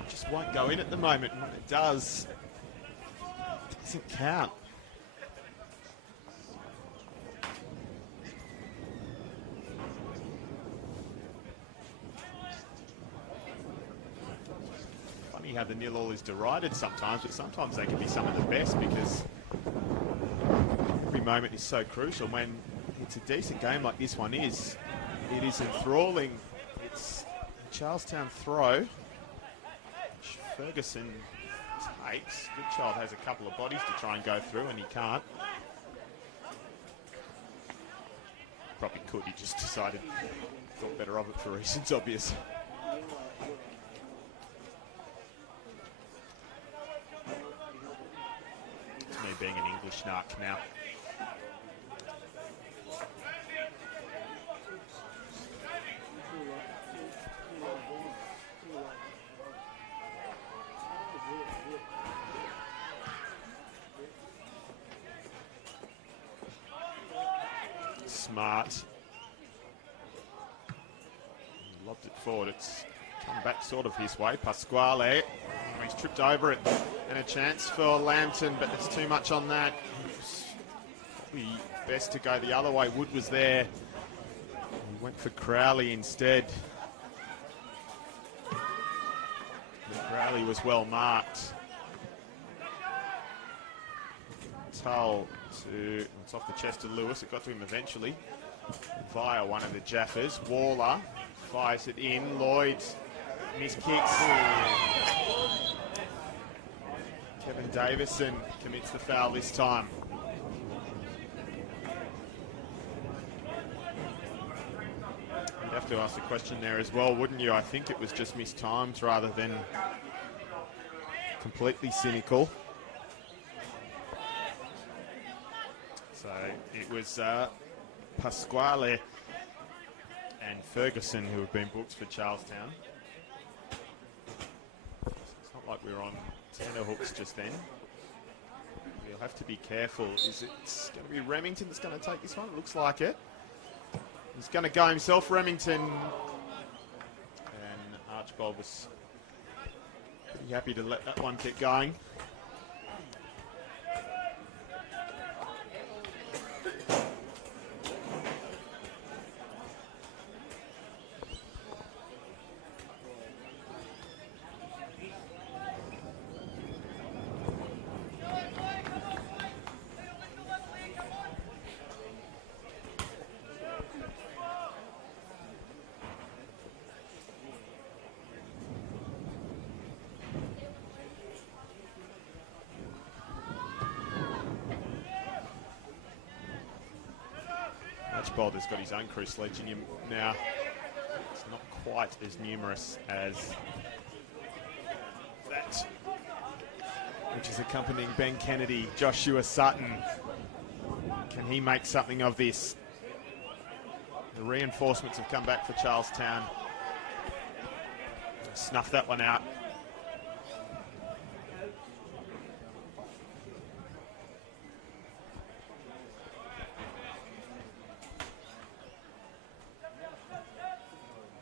Just won't go in at the moment. And when it does, it doesn't count. How the nil-all is derided sometimes, but sometimes they can be some of the best because every moment is so crucial. When it's a decent game like this one is, it is enthralling. It's a Charlestown throw, which Ferguson takes. Goodchild has a couple of bodies to try and go through, and he can't. Probably could, he just decided, thought better of it for reasons obvious. Being an English narc now. smart. He lobbed it forward. It's come back sort of his way. Pasquale. He's tripped over it. And a chance for Lambton, but it's too much on that. It's probably best to go the other way. Wood was there. He went for Crowley instead. But Crowley was well marked. Tull to, it's off the chest of Lewis. It got to him eventually via one of the Jaffas. Waller fires it in. Lloyd miskicks. Kevin Davison commits the foul this time. You'd have to ask the question there as well, wouldn't you? I think it was just missed times rather than completely cynical. So it was Pasquale and Ferguson who have been booked for Charlestown. It's not like we were on tenterhooks just then. We'll have to be careful. Is it going to be Remington that's going to take this one? It looks like it. He's going to go himself, Remington. And Archibald was pretty happy to let that one keep going. Archibald has got his own crew sledging him now. It's not quite as numerous as that which is accompanying Ben Kennedy. Joshua Sutton, can he make something of this? The reinforcements have come back for Charlestown. Snuff that one out.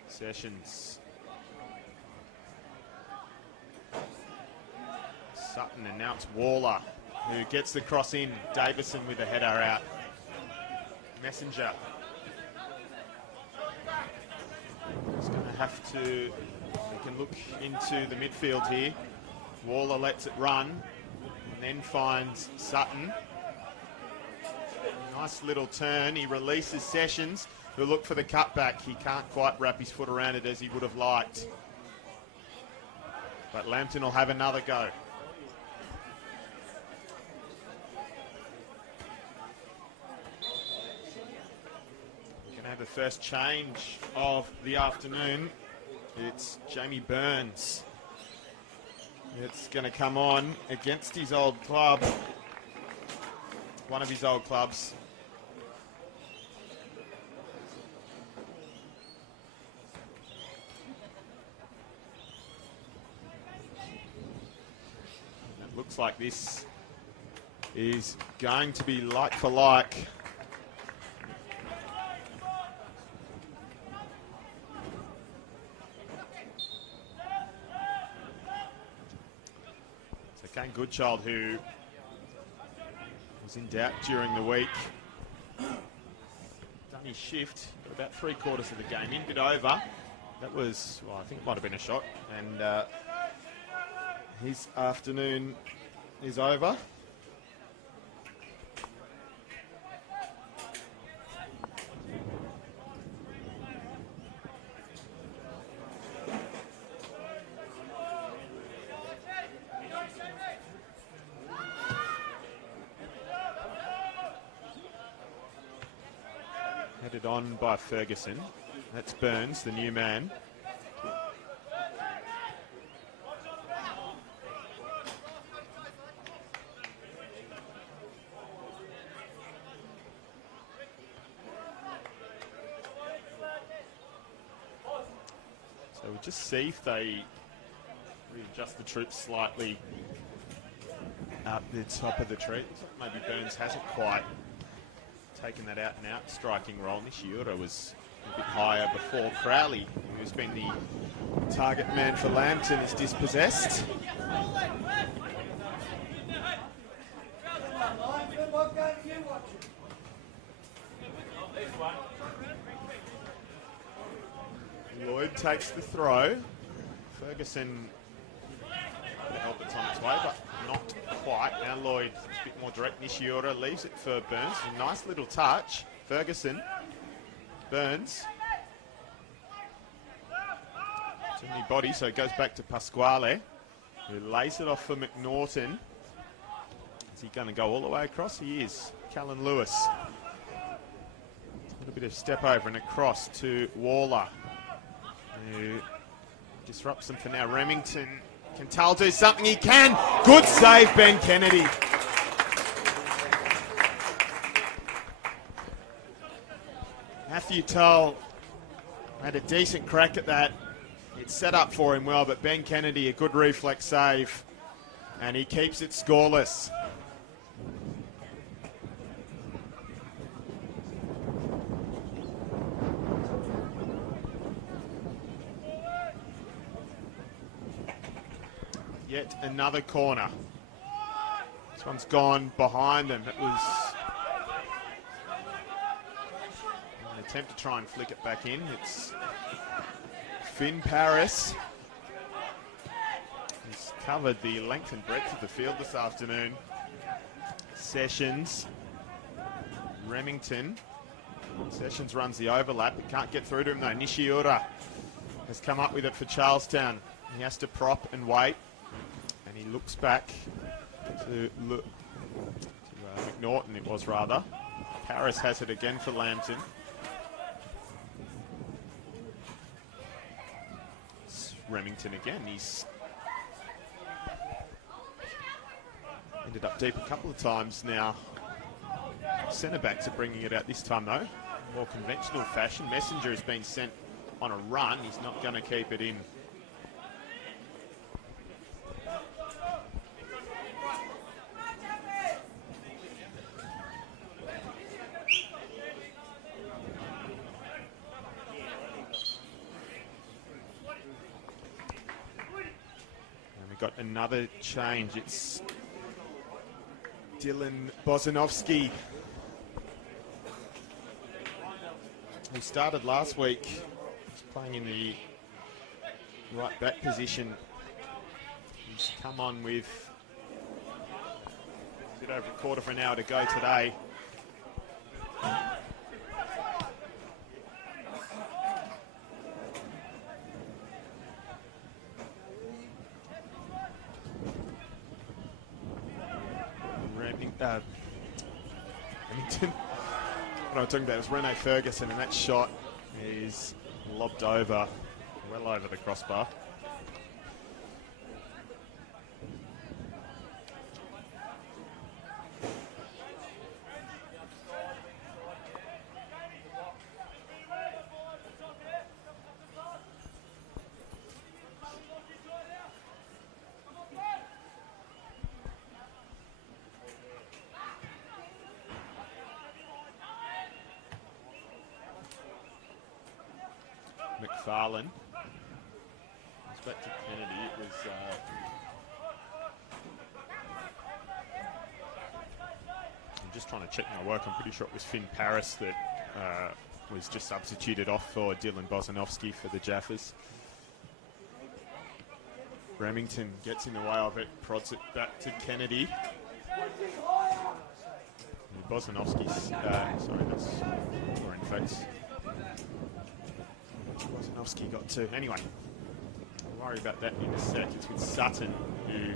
Sessions. Sutton, and now it's Waller who gets the cross in. Davison with the header out. Messenger. He's going to have to, he can look into the midfield here. Waller lets it run and then finds Sutton. Nice little turn. He releases Sessions, who'll look for the cutback. He can't quite wrap his foot around it as he would have liked. But Lambton will have another go. We're going to have the first change of the afternoon. It's Jamie Burns. It's going to come on against his old club. One of his old clubs. Looks like this is going to be like for like. So Kane Goodchild, who was in doubt during the week, done his shift, got about 3/4 of the game in, bit over. That was, well, I think it might have been a shot, and his afternoon is over. Headed on by Ferguson. That's Burns, the new man. So we'll just see if they readjust the troops slightly up the top of the tree. Maybe Burns hasn't quite taken that out and out striking role. Nishiura was a bit higher before. Crowley, who's been the target man for Lambton, is dispossessed. Lloyd takes the throw. Ferguson help it's on its way, but not quite. Now Lloyd is a bit more direct. Nishiura leaves it for Burns. A nice little touch. Ferguson. Burns. Too many bodies, so it goes back to Pasquale, who lays it off for McNaughton. Is he going to go all the way across? He is. Callan Lewis. A little bit of step over and across to Waller, who disrupts them for now. Remington. Can Tull do something? He can. Good save, Ben Kennedy. Matthew Tull had a decent crack at that. It's set up for him well, but Ben Kennedy, a good reflex save, and he keeps it scoreless. Yet another corner. This one's gone behind them. It was an attempt to try and flick it back in. It's Finn Paris. He's covered the length and breadth of the field this afternoon. Sessions. Remington. Sessions runs the overlap. He can't get through to him though. Nishiura has come up with it for Charlestown. He has to prop and wait. And he looks back to McNaughton, it was rather. Paris has it again for Lambton. It's Remington again. He's ended up deep a couple of times now. Centre backs are bringing it out this time though. More conventional fashion. Messenger has been sent on a run. He's not going to keep it in. Got another change. It's Dylan Bozanovsky, who started last week. He's playing in the right back position. He's come on with a bit over a quarter of an hour to go today. Remington. What I'm talking about is Rene Ferguson, and that shot is lobbed over, well over the crossbar. McFarlane. It's back to Kennedy. It was I'm just trying to check my work. I'm pretty sure it was Finn Paris that was just substituted off for Dylan Bozanovsky for the Jaffas. Remington gets in the way of it, prods it back to Kennedy. Bozanovsky's sorry, that's or in fact Bozanovsky got two. Anyway, I'll worry about that in a sec. It's with Sutton, who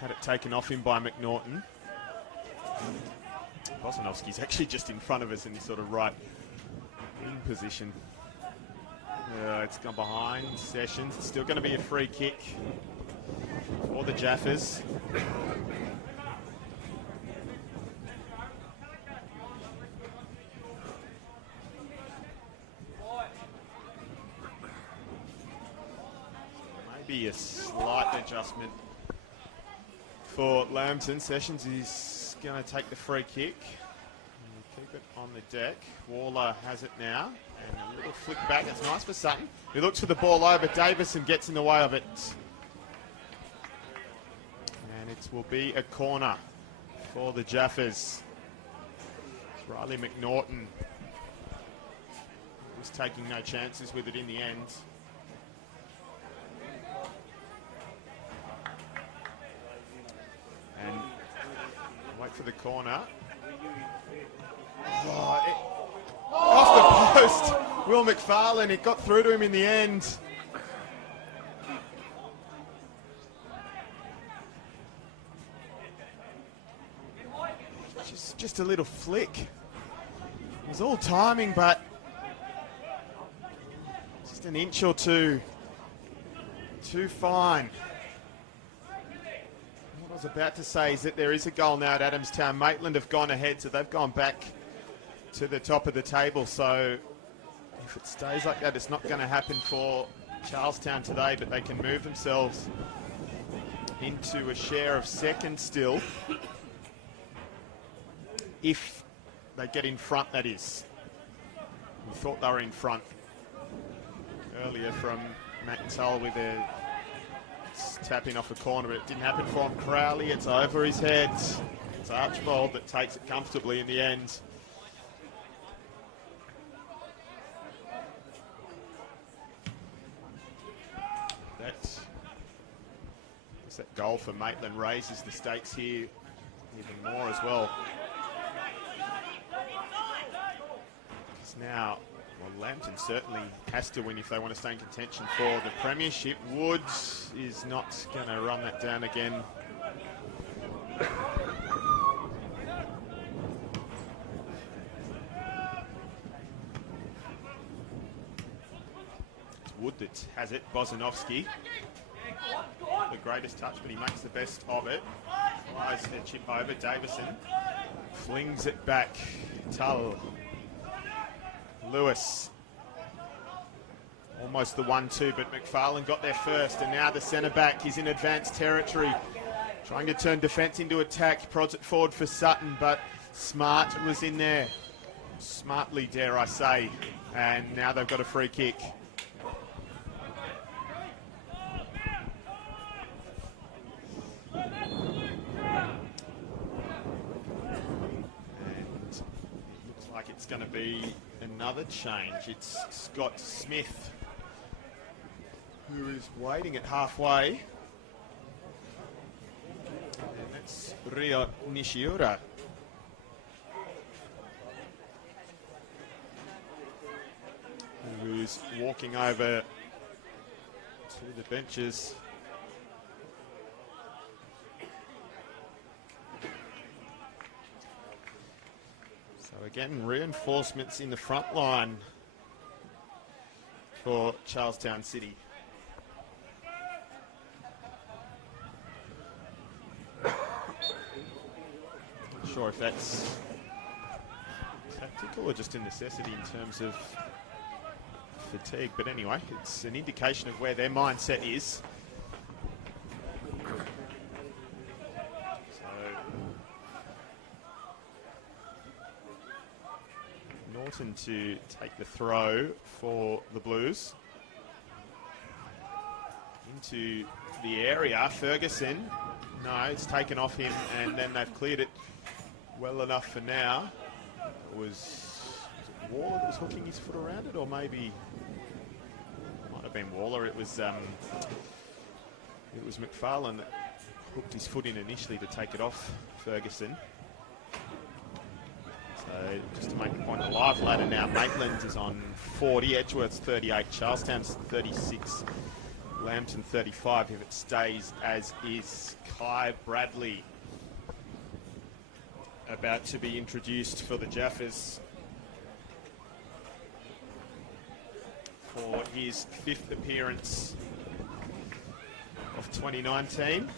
had it taken off him by McNaughton. Bozanovsky's actually just in front of us in this sort of right wing position. It's gone behind Sessions. It's still going to be a free kick for the Jaffas. Maybe a slight adjustment for Lambton. Sessions is going to take the free kick. Keep it on the deck. Waller has it now. And a little flick back. That's nice for Sutton. He looks for the ball over. Davison gets in the way of it. And it will be a corner for the Jaffas. Riley McNaughton was taking no chances with it in the end. And wait for the corner. Off the post, Will McFarlane. It got through to him in the end. Just a little flick. It was all timing, but just an inch or two too fine. What I was about to say is that there is a goal now at Adamstown. Maitland have gone ahead, so they've gone back to the top of the table. So if it stays like that, it's not going to happen for Charlestown today, but they can move themselves into a share of second still. If they get in front, that is. We thought they were in front earlier from Matt Tull with a tapping off a corner, but it didn't happen for him. Crowley, it's over his head. It's Archibald that takes it comfortably in the end. That goal for Maitland raises the stakes here even more as well. Because now, well, Lambton certainly has to win if they want to stay in contention for the premiership. Woods is not going to run that down again. It's Wood that has it, Bozanovsky. The greatest touch, but he makes the best of it. Flies the chip over. Davison flings it back. Tull. Lewis. Almost the 1-2, but McFarlane got there first, and now the centre-back is in advanced territory. Trying to turn defence into attack. Prods it forward for Sutton, but Smart was in there. Smartly, dare I say. And now they've got a free kick. It's going to be another change. It's Scott Smith who is waiting at halfway. And that's Rio Nishiura. Who's walking over to the benches. Again, reinforcements in the front line for Charlestown City. Not sure if that's tactical or just a necessity in terms of fatigue, but anyway, it's an indication of where their mindset is. Norton to take the throw for the Blues. Into the area, Ferguson. No, it's taken off him, and then they've cleared it well enough for now. Was it Waller that was hooking his foot around it, or maybe might have been Waller. It was McFarlane that hooked his foot in initially to take it off Ferguson. So just to make the point, the live ladder now, Maitland is on 40, Edgeworth's 38, Charlestown's 36, Lambton 35 if it stays as is. Kai Bradley about to be introduced for the Jaffas for his 5th appearance of 2019.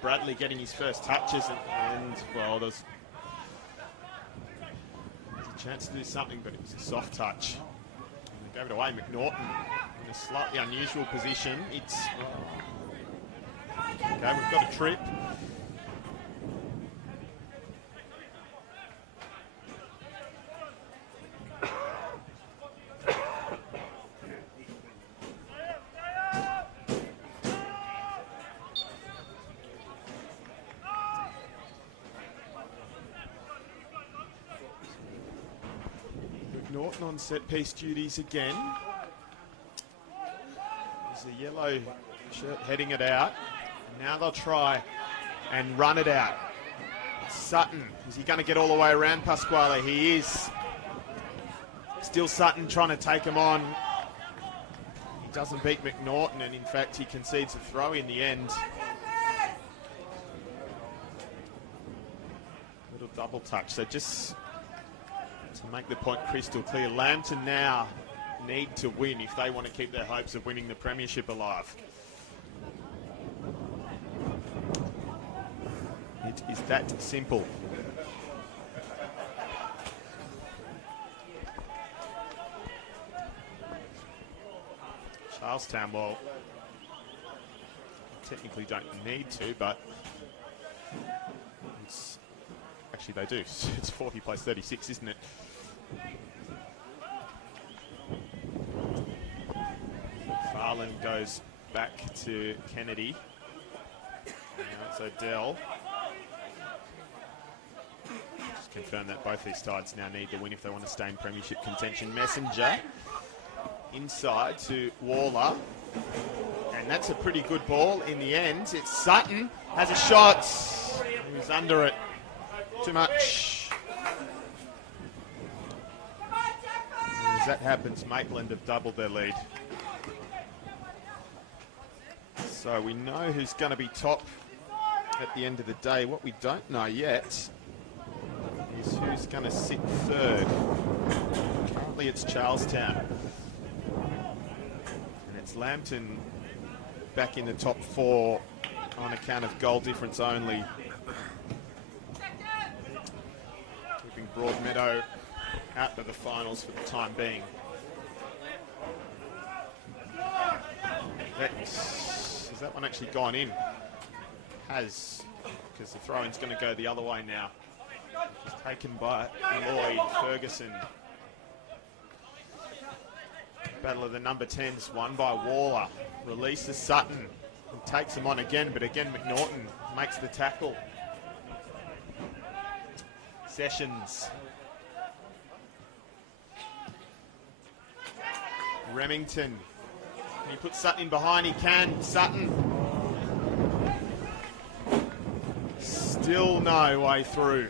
Bradley getting his first touches, and well, there's a chance to do something, but it was a soft touch. And they gave it away. McNaughton in a slightly unusual position. It's okay. We've got a trip. Norton on set-piece duties again. There's a yellow shirt heading it out. Now they'll try and run it out. Sutton, is he going to get all the way around Pasquale? He is. Still Sutton trying to take him on. He doesn't beat McNaughton, and in fact he concedes a throw in the end. Little double touch, so just to make the point crystal clear, Lambton now need to win if they want to keep their hopes of winning the premiership alive. It is that simple. Charlestown, well, technically don't need to, but it's, actually they do. It's 40 plays 36, isn't it? Farland goes back to Kennedy. Now it's Odell. Just confirm that both these sides now need to win if they want to stay in premiership contention. Messenger inside to Waller. And that's a pretty good ball in the end. It's Sutton, has a shot. He was under it. Too much. As that happens, Maitland have doubled their lead. So we know who's going to be top at the end of the day. What we don't know yet is who's going to sit third. Currently it's Charlestown. And it's Lambton back in the top four on account of goal difference only. Keeping Broadmeadow out of the finals for the time being. Has that one actually gone in? Has, because the throw-in's going to go the other way now. Just taken by Lloyd Ferguson. Battle of the number 10s won by Waller. Releases Sutton and takes him on again, but again McNaughton makes the tackle. Sessions. Remington. Can he put Sutton in behind? He can. Sutton. Still no way through.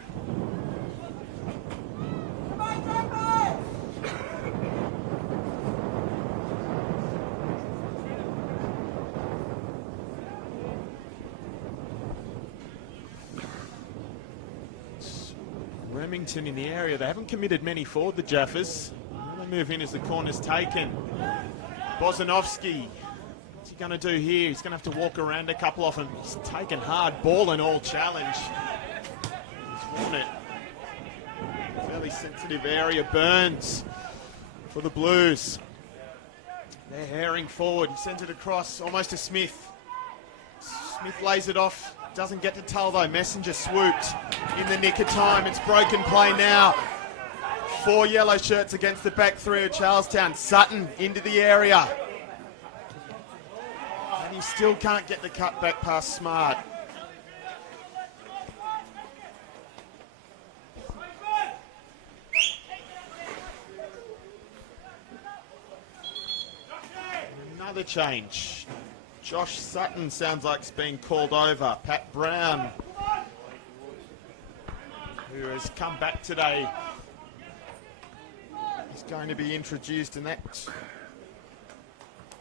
Remington in the area. They haven't committed many forward, the Jaffas. They move in as the corner's taken. Bozanovsky, what's he going to do here? He's going to have to walk around a couple of them. He's taken hard, ball and all challenge. He's won it. Fairly sensitive area. Burns for the Blues. They're herring forward. He sends it across almost to Smith. Smith lays it off. Doesn't get to Tull though. Messenger swooped in the nick of time. It's broken play now. 4 yellow shirts against the back three of Charlestown. Sutton into the area. And he still can't get the cut back past Smart. Another change. Josh Sutton sounds like he's being called over. Pat Brown, who has come back today, is going to be introduced, and that,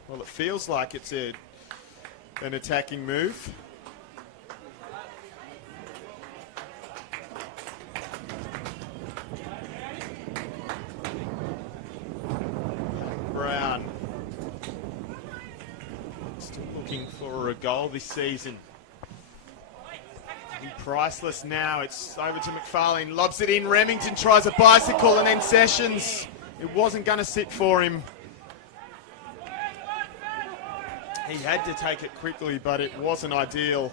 well, it feels like it's an attacking move. Brown still looking for a goal this season. priceless now. It's over to McFarlane, lobs it in. Remington tries a bicycle, and then Sessions. It wasn't going to sit for him. He had to take it quickly, but it wasn't ideal.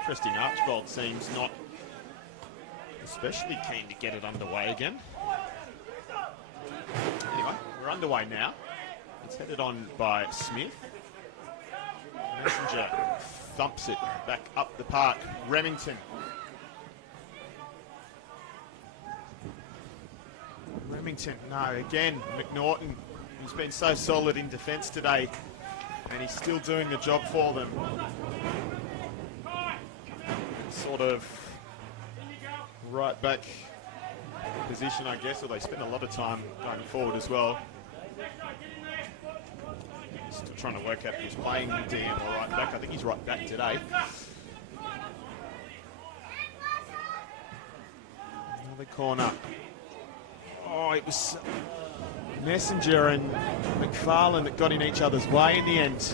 Interesting, Archibald seems not especially keen to get it underway again. Anyway, we're underway now. It's headed on by Smith. Messenger thumps it back up the park. Remington. No, again, McNaughton, who's been so solid in defence today, and he's still doing the job for them. Sort of right back position, I guess, or they spend a lot of time going forward as well. Still trying to work out if he's playing DM or right back. I think he's right back today. Another corner. Oh, it was Messenger and McFarlane that got in each other's way in the end.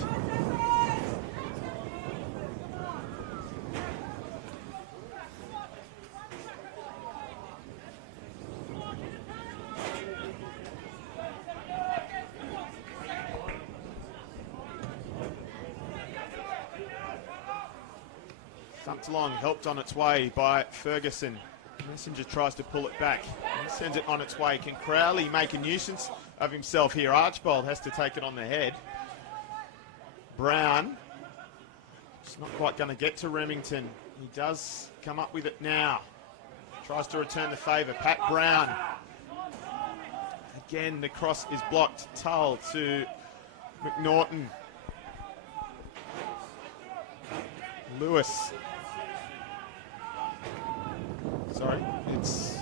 Thumped along, helped on its way by Ferguson. Messenger tries to pull it back. He sends it on its way. Can Crowley make a nuisance of himself here? Archibald has to take it on the head. Brown. It's not quite going to get to Remington. He does come up with it now. Tries to return the favour. Pat Brown. Again, the cross is blocked. Tull to McNaughton. Lewis. Sorry, it's...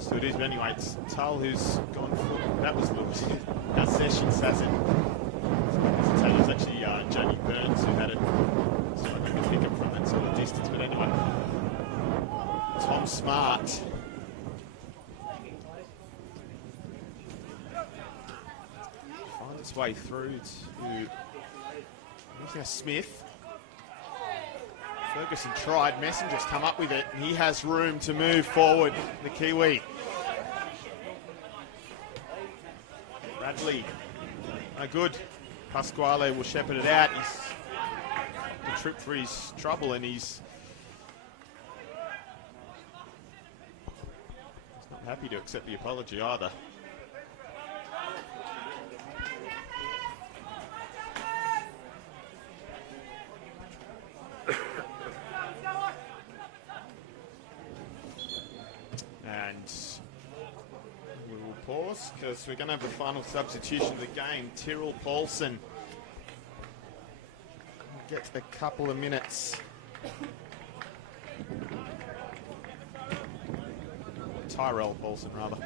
So it is, but anyway, it's Tull who's gone for... That was Lewis. Now Sessions has it. It was actually Jamie Burns who had it. So I couldn't pick him from that sort of distance, but anyway. Tom Smart. Finds its way through to... Now Smith. Ferguson tried, Messenger's come up with it, and he has room to move forward, the Kiwi. Bradley, no good. Pasquale will shepherd it out. He's the trip for his trouble, and he's not happy to accept the apology either. Because we're going to have the final substitution of the game. Tyrrell Paulson gets a couple of minutes. Tyrell Paulson, rather.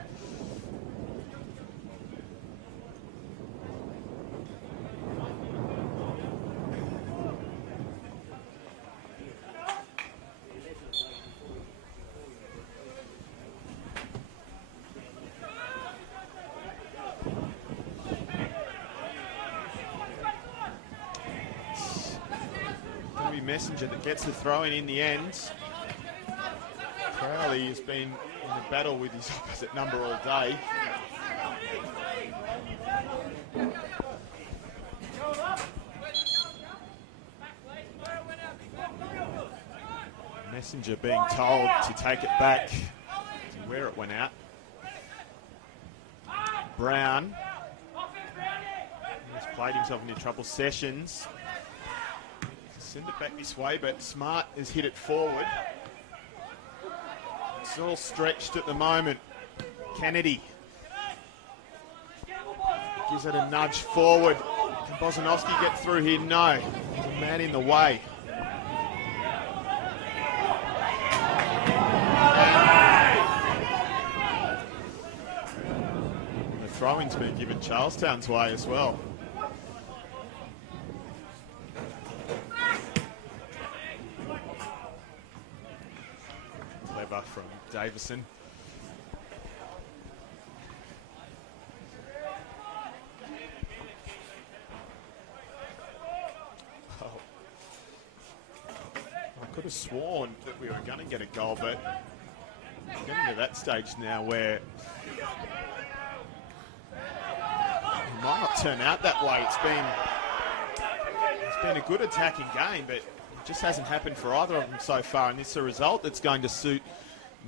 Messenger that gets the throw in the end. Crowley has been in a battle with his opposite number all day. Messenger being told to take it back to where it went out. Brown has played himself into trouble. Sessions. Send it back this way, but Smart has hit it forward. It's all stretched at the moment. Kennedy gives it a nudge forward. Can Bozanovsky get through here? No. There's a man in the way. And the throwing's been given Charlestown's way as well. From Davison. Oh. I could have sworn that we were going to get a goal, but we're getting to that stage now where it might not turn out that way. It's been a good attacking game, but it just hasn't happened for either of them so far, and it's a result that's going to suit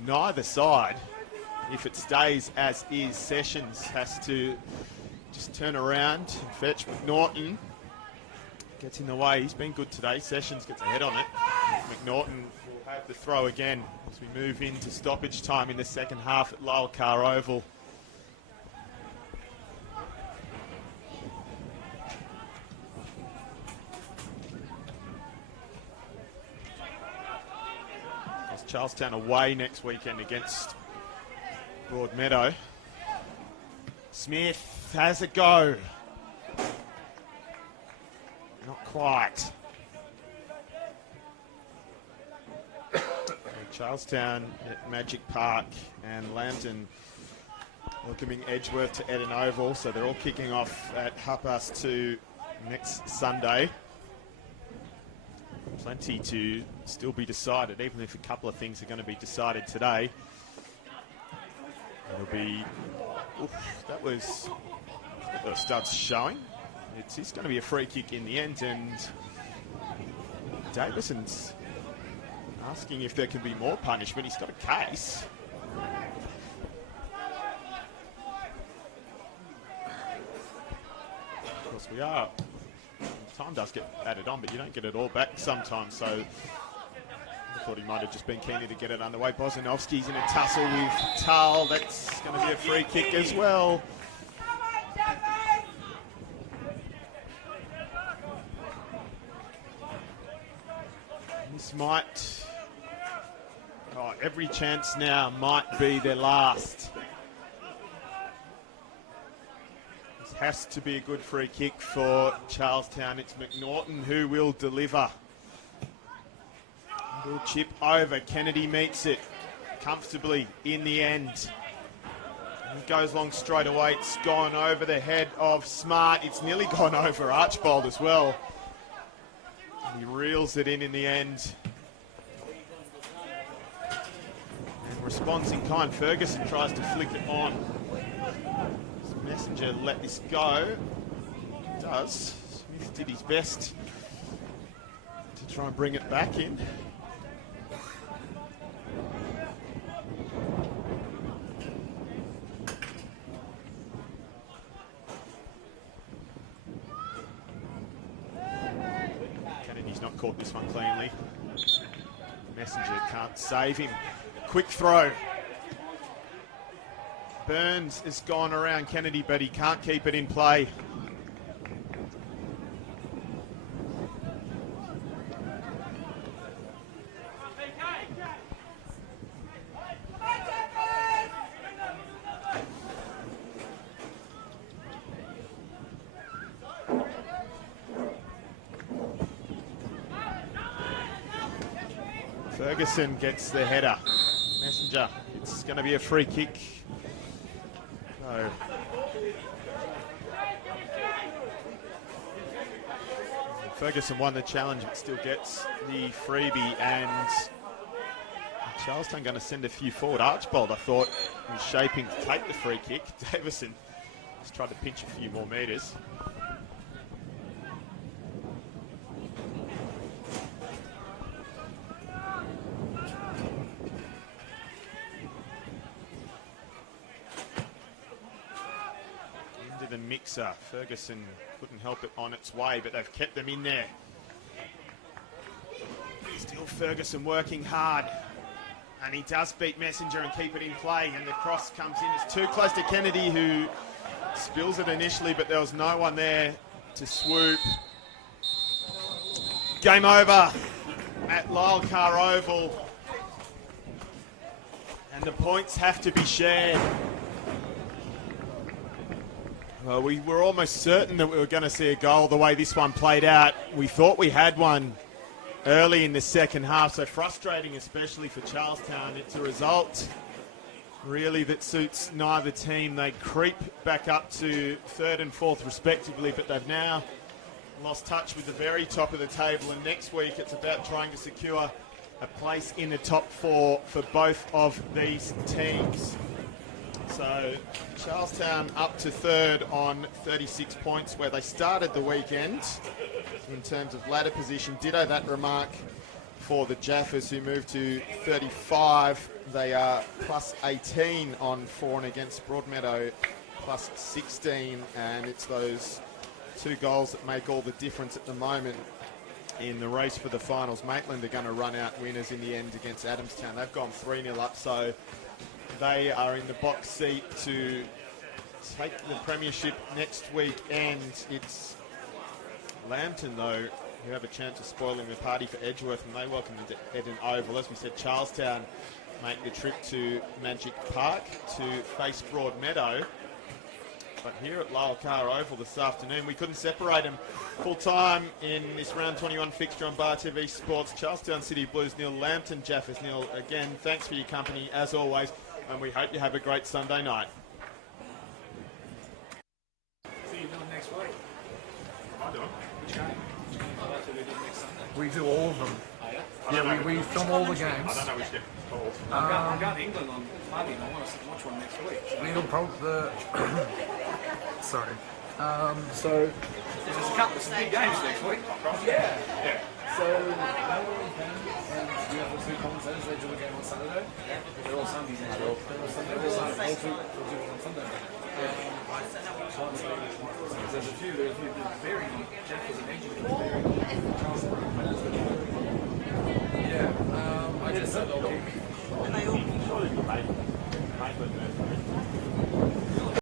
neither side. If it stays as is, Sessions has to just turn around and fetch McNaughton. Gets in the way. He's been good today. Sessions gets a head on it. McNaughton will have the throw again as we move into stoppage time in the second half at Lyle Carr Oval. Charlestown away next weekend against Broadmeadow. Smith has a go. Not quite. Charlestown at Magic Park and Lambton welcoming Edgeworth to Eden Oval, so they're all kicking off at 2:30 next Sunday. Plenty to still be decided, even if a couple of things are going to be decided today. It'll be, that was the studs showing. It's going to be a free kick in the end, and Davison's asking if there can be more punishment. He's got a case. Of course, we are. Time does get added on, but you don't get it all back sometimes, so I thought he might have just been keen to get it underway. Bozanovsky's in a tussle with Tull. That's going to be a free kick as well. This might... Oh, every chance now might be their last. Has to be a good free kick for Charlestown. It's McNaughton who will deliver. Little chip over. Kennedy meets it comfortably in the end. And it goes long straight away. It's gone over the head of Smart. It's nearly gone over Archbold as well. And he reels it in the end. And responds in kind. Ferguson tries to flick it on. Messenger let this go. It does. Smith did his best to try and bring it back in. Kennedy's not caught this one cleanly. Messenger can't save him. Quick throw. Burns has gone around Kennedy, but he can't keep it in play. Ferguson gets the header. Messenger, it's going to be a free kick. No. Ferguson won the challenge, but still gets the freebie, and Charlestown going to send a few forward. Archbold, I thought, was shaping to take the free kick. Davison just tried to pinch a few more metres. The mixer. Ferguson couldn't help it on its way, but they've kept them in there. Still Ferguson working hard, and he does beat Messenger and keep it in play, and the cross comes in. It's too close to Kennedy, who spills it initially, but there was no one there to swoop. Game over at Lyle Carr Oval, and the points have to be shared. Well, we were almost certain that we were going to see a goal the way this one played out. We thought we had one early in the second half, so frustrating, especially for Charlestown. It's a result really that suits neither team. They creep back up to 3rd and 4th respectively, but they've now lost touch with the very top of the table, and next week it's about trying to secure a place in the top 4 for both of these teams. So Charlestown up to 3rd on 36 points, where they started the weekend in terms of ladder position. Ditto that remark for the Jaffas, who moved to 35. They are plus 18 on for and against. Broadmeadow plus 16, and it's those 2 goals that make all the difference at the moment in the race for the finals. Maitland are going to run out winners in the end against Adamstown. They've gone 3-0 up, so they are in the box seat to take the premiership next week. And it's Lambton, though, who have a chance of spoiling the party for Edgeworth, and they welcome them to Eden Oval. As we said, Charlestown make the trip to Magic Park to face Broadmeadow. But here at Lyle Carr Oval this afternoon, we couldn't separate them full time in this round 21 fixture on Bar TV Sports. Charlestown City Blues 0, Lambton Jaffas 0. Again, thanks for your company as always, and we hope you have a great Sunday night. See you doing next week. I do. Which game? Next Sunday. We do all of them. Oh, yeah? Yeah, we film all the games. I don't know which get called. I'm going to England on Monday and I want to watch one next week. It'll probably sorry. So There's a couple of big games next week. yeah. So we have the 2 commentators. They do a game on Saturday. They're all Sundays. They're all Sunday. All 2 will do it on Sunday. There's a few. There's very Jaffas and Edgeworth.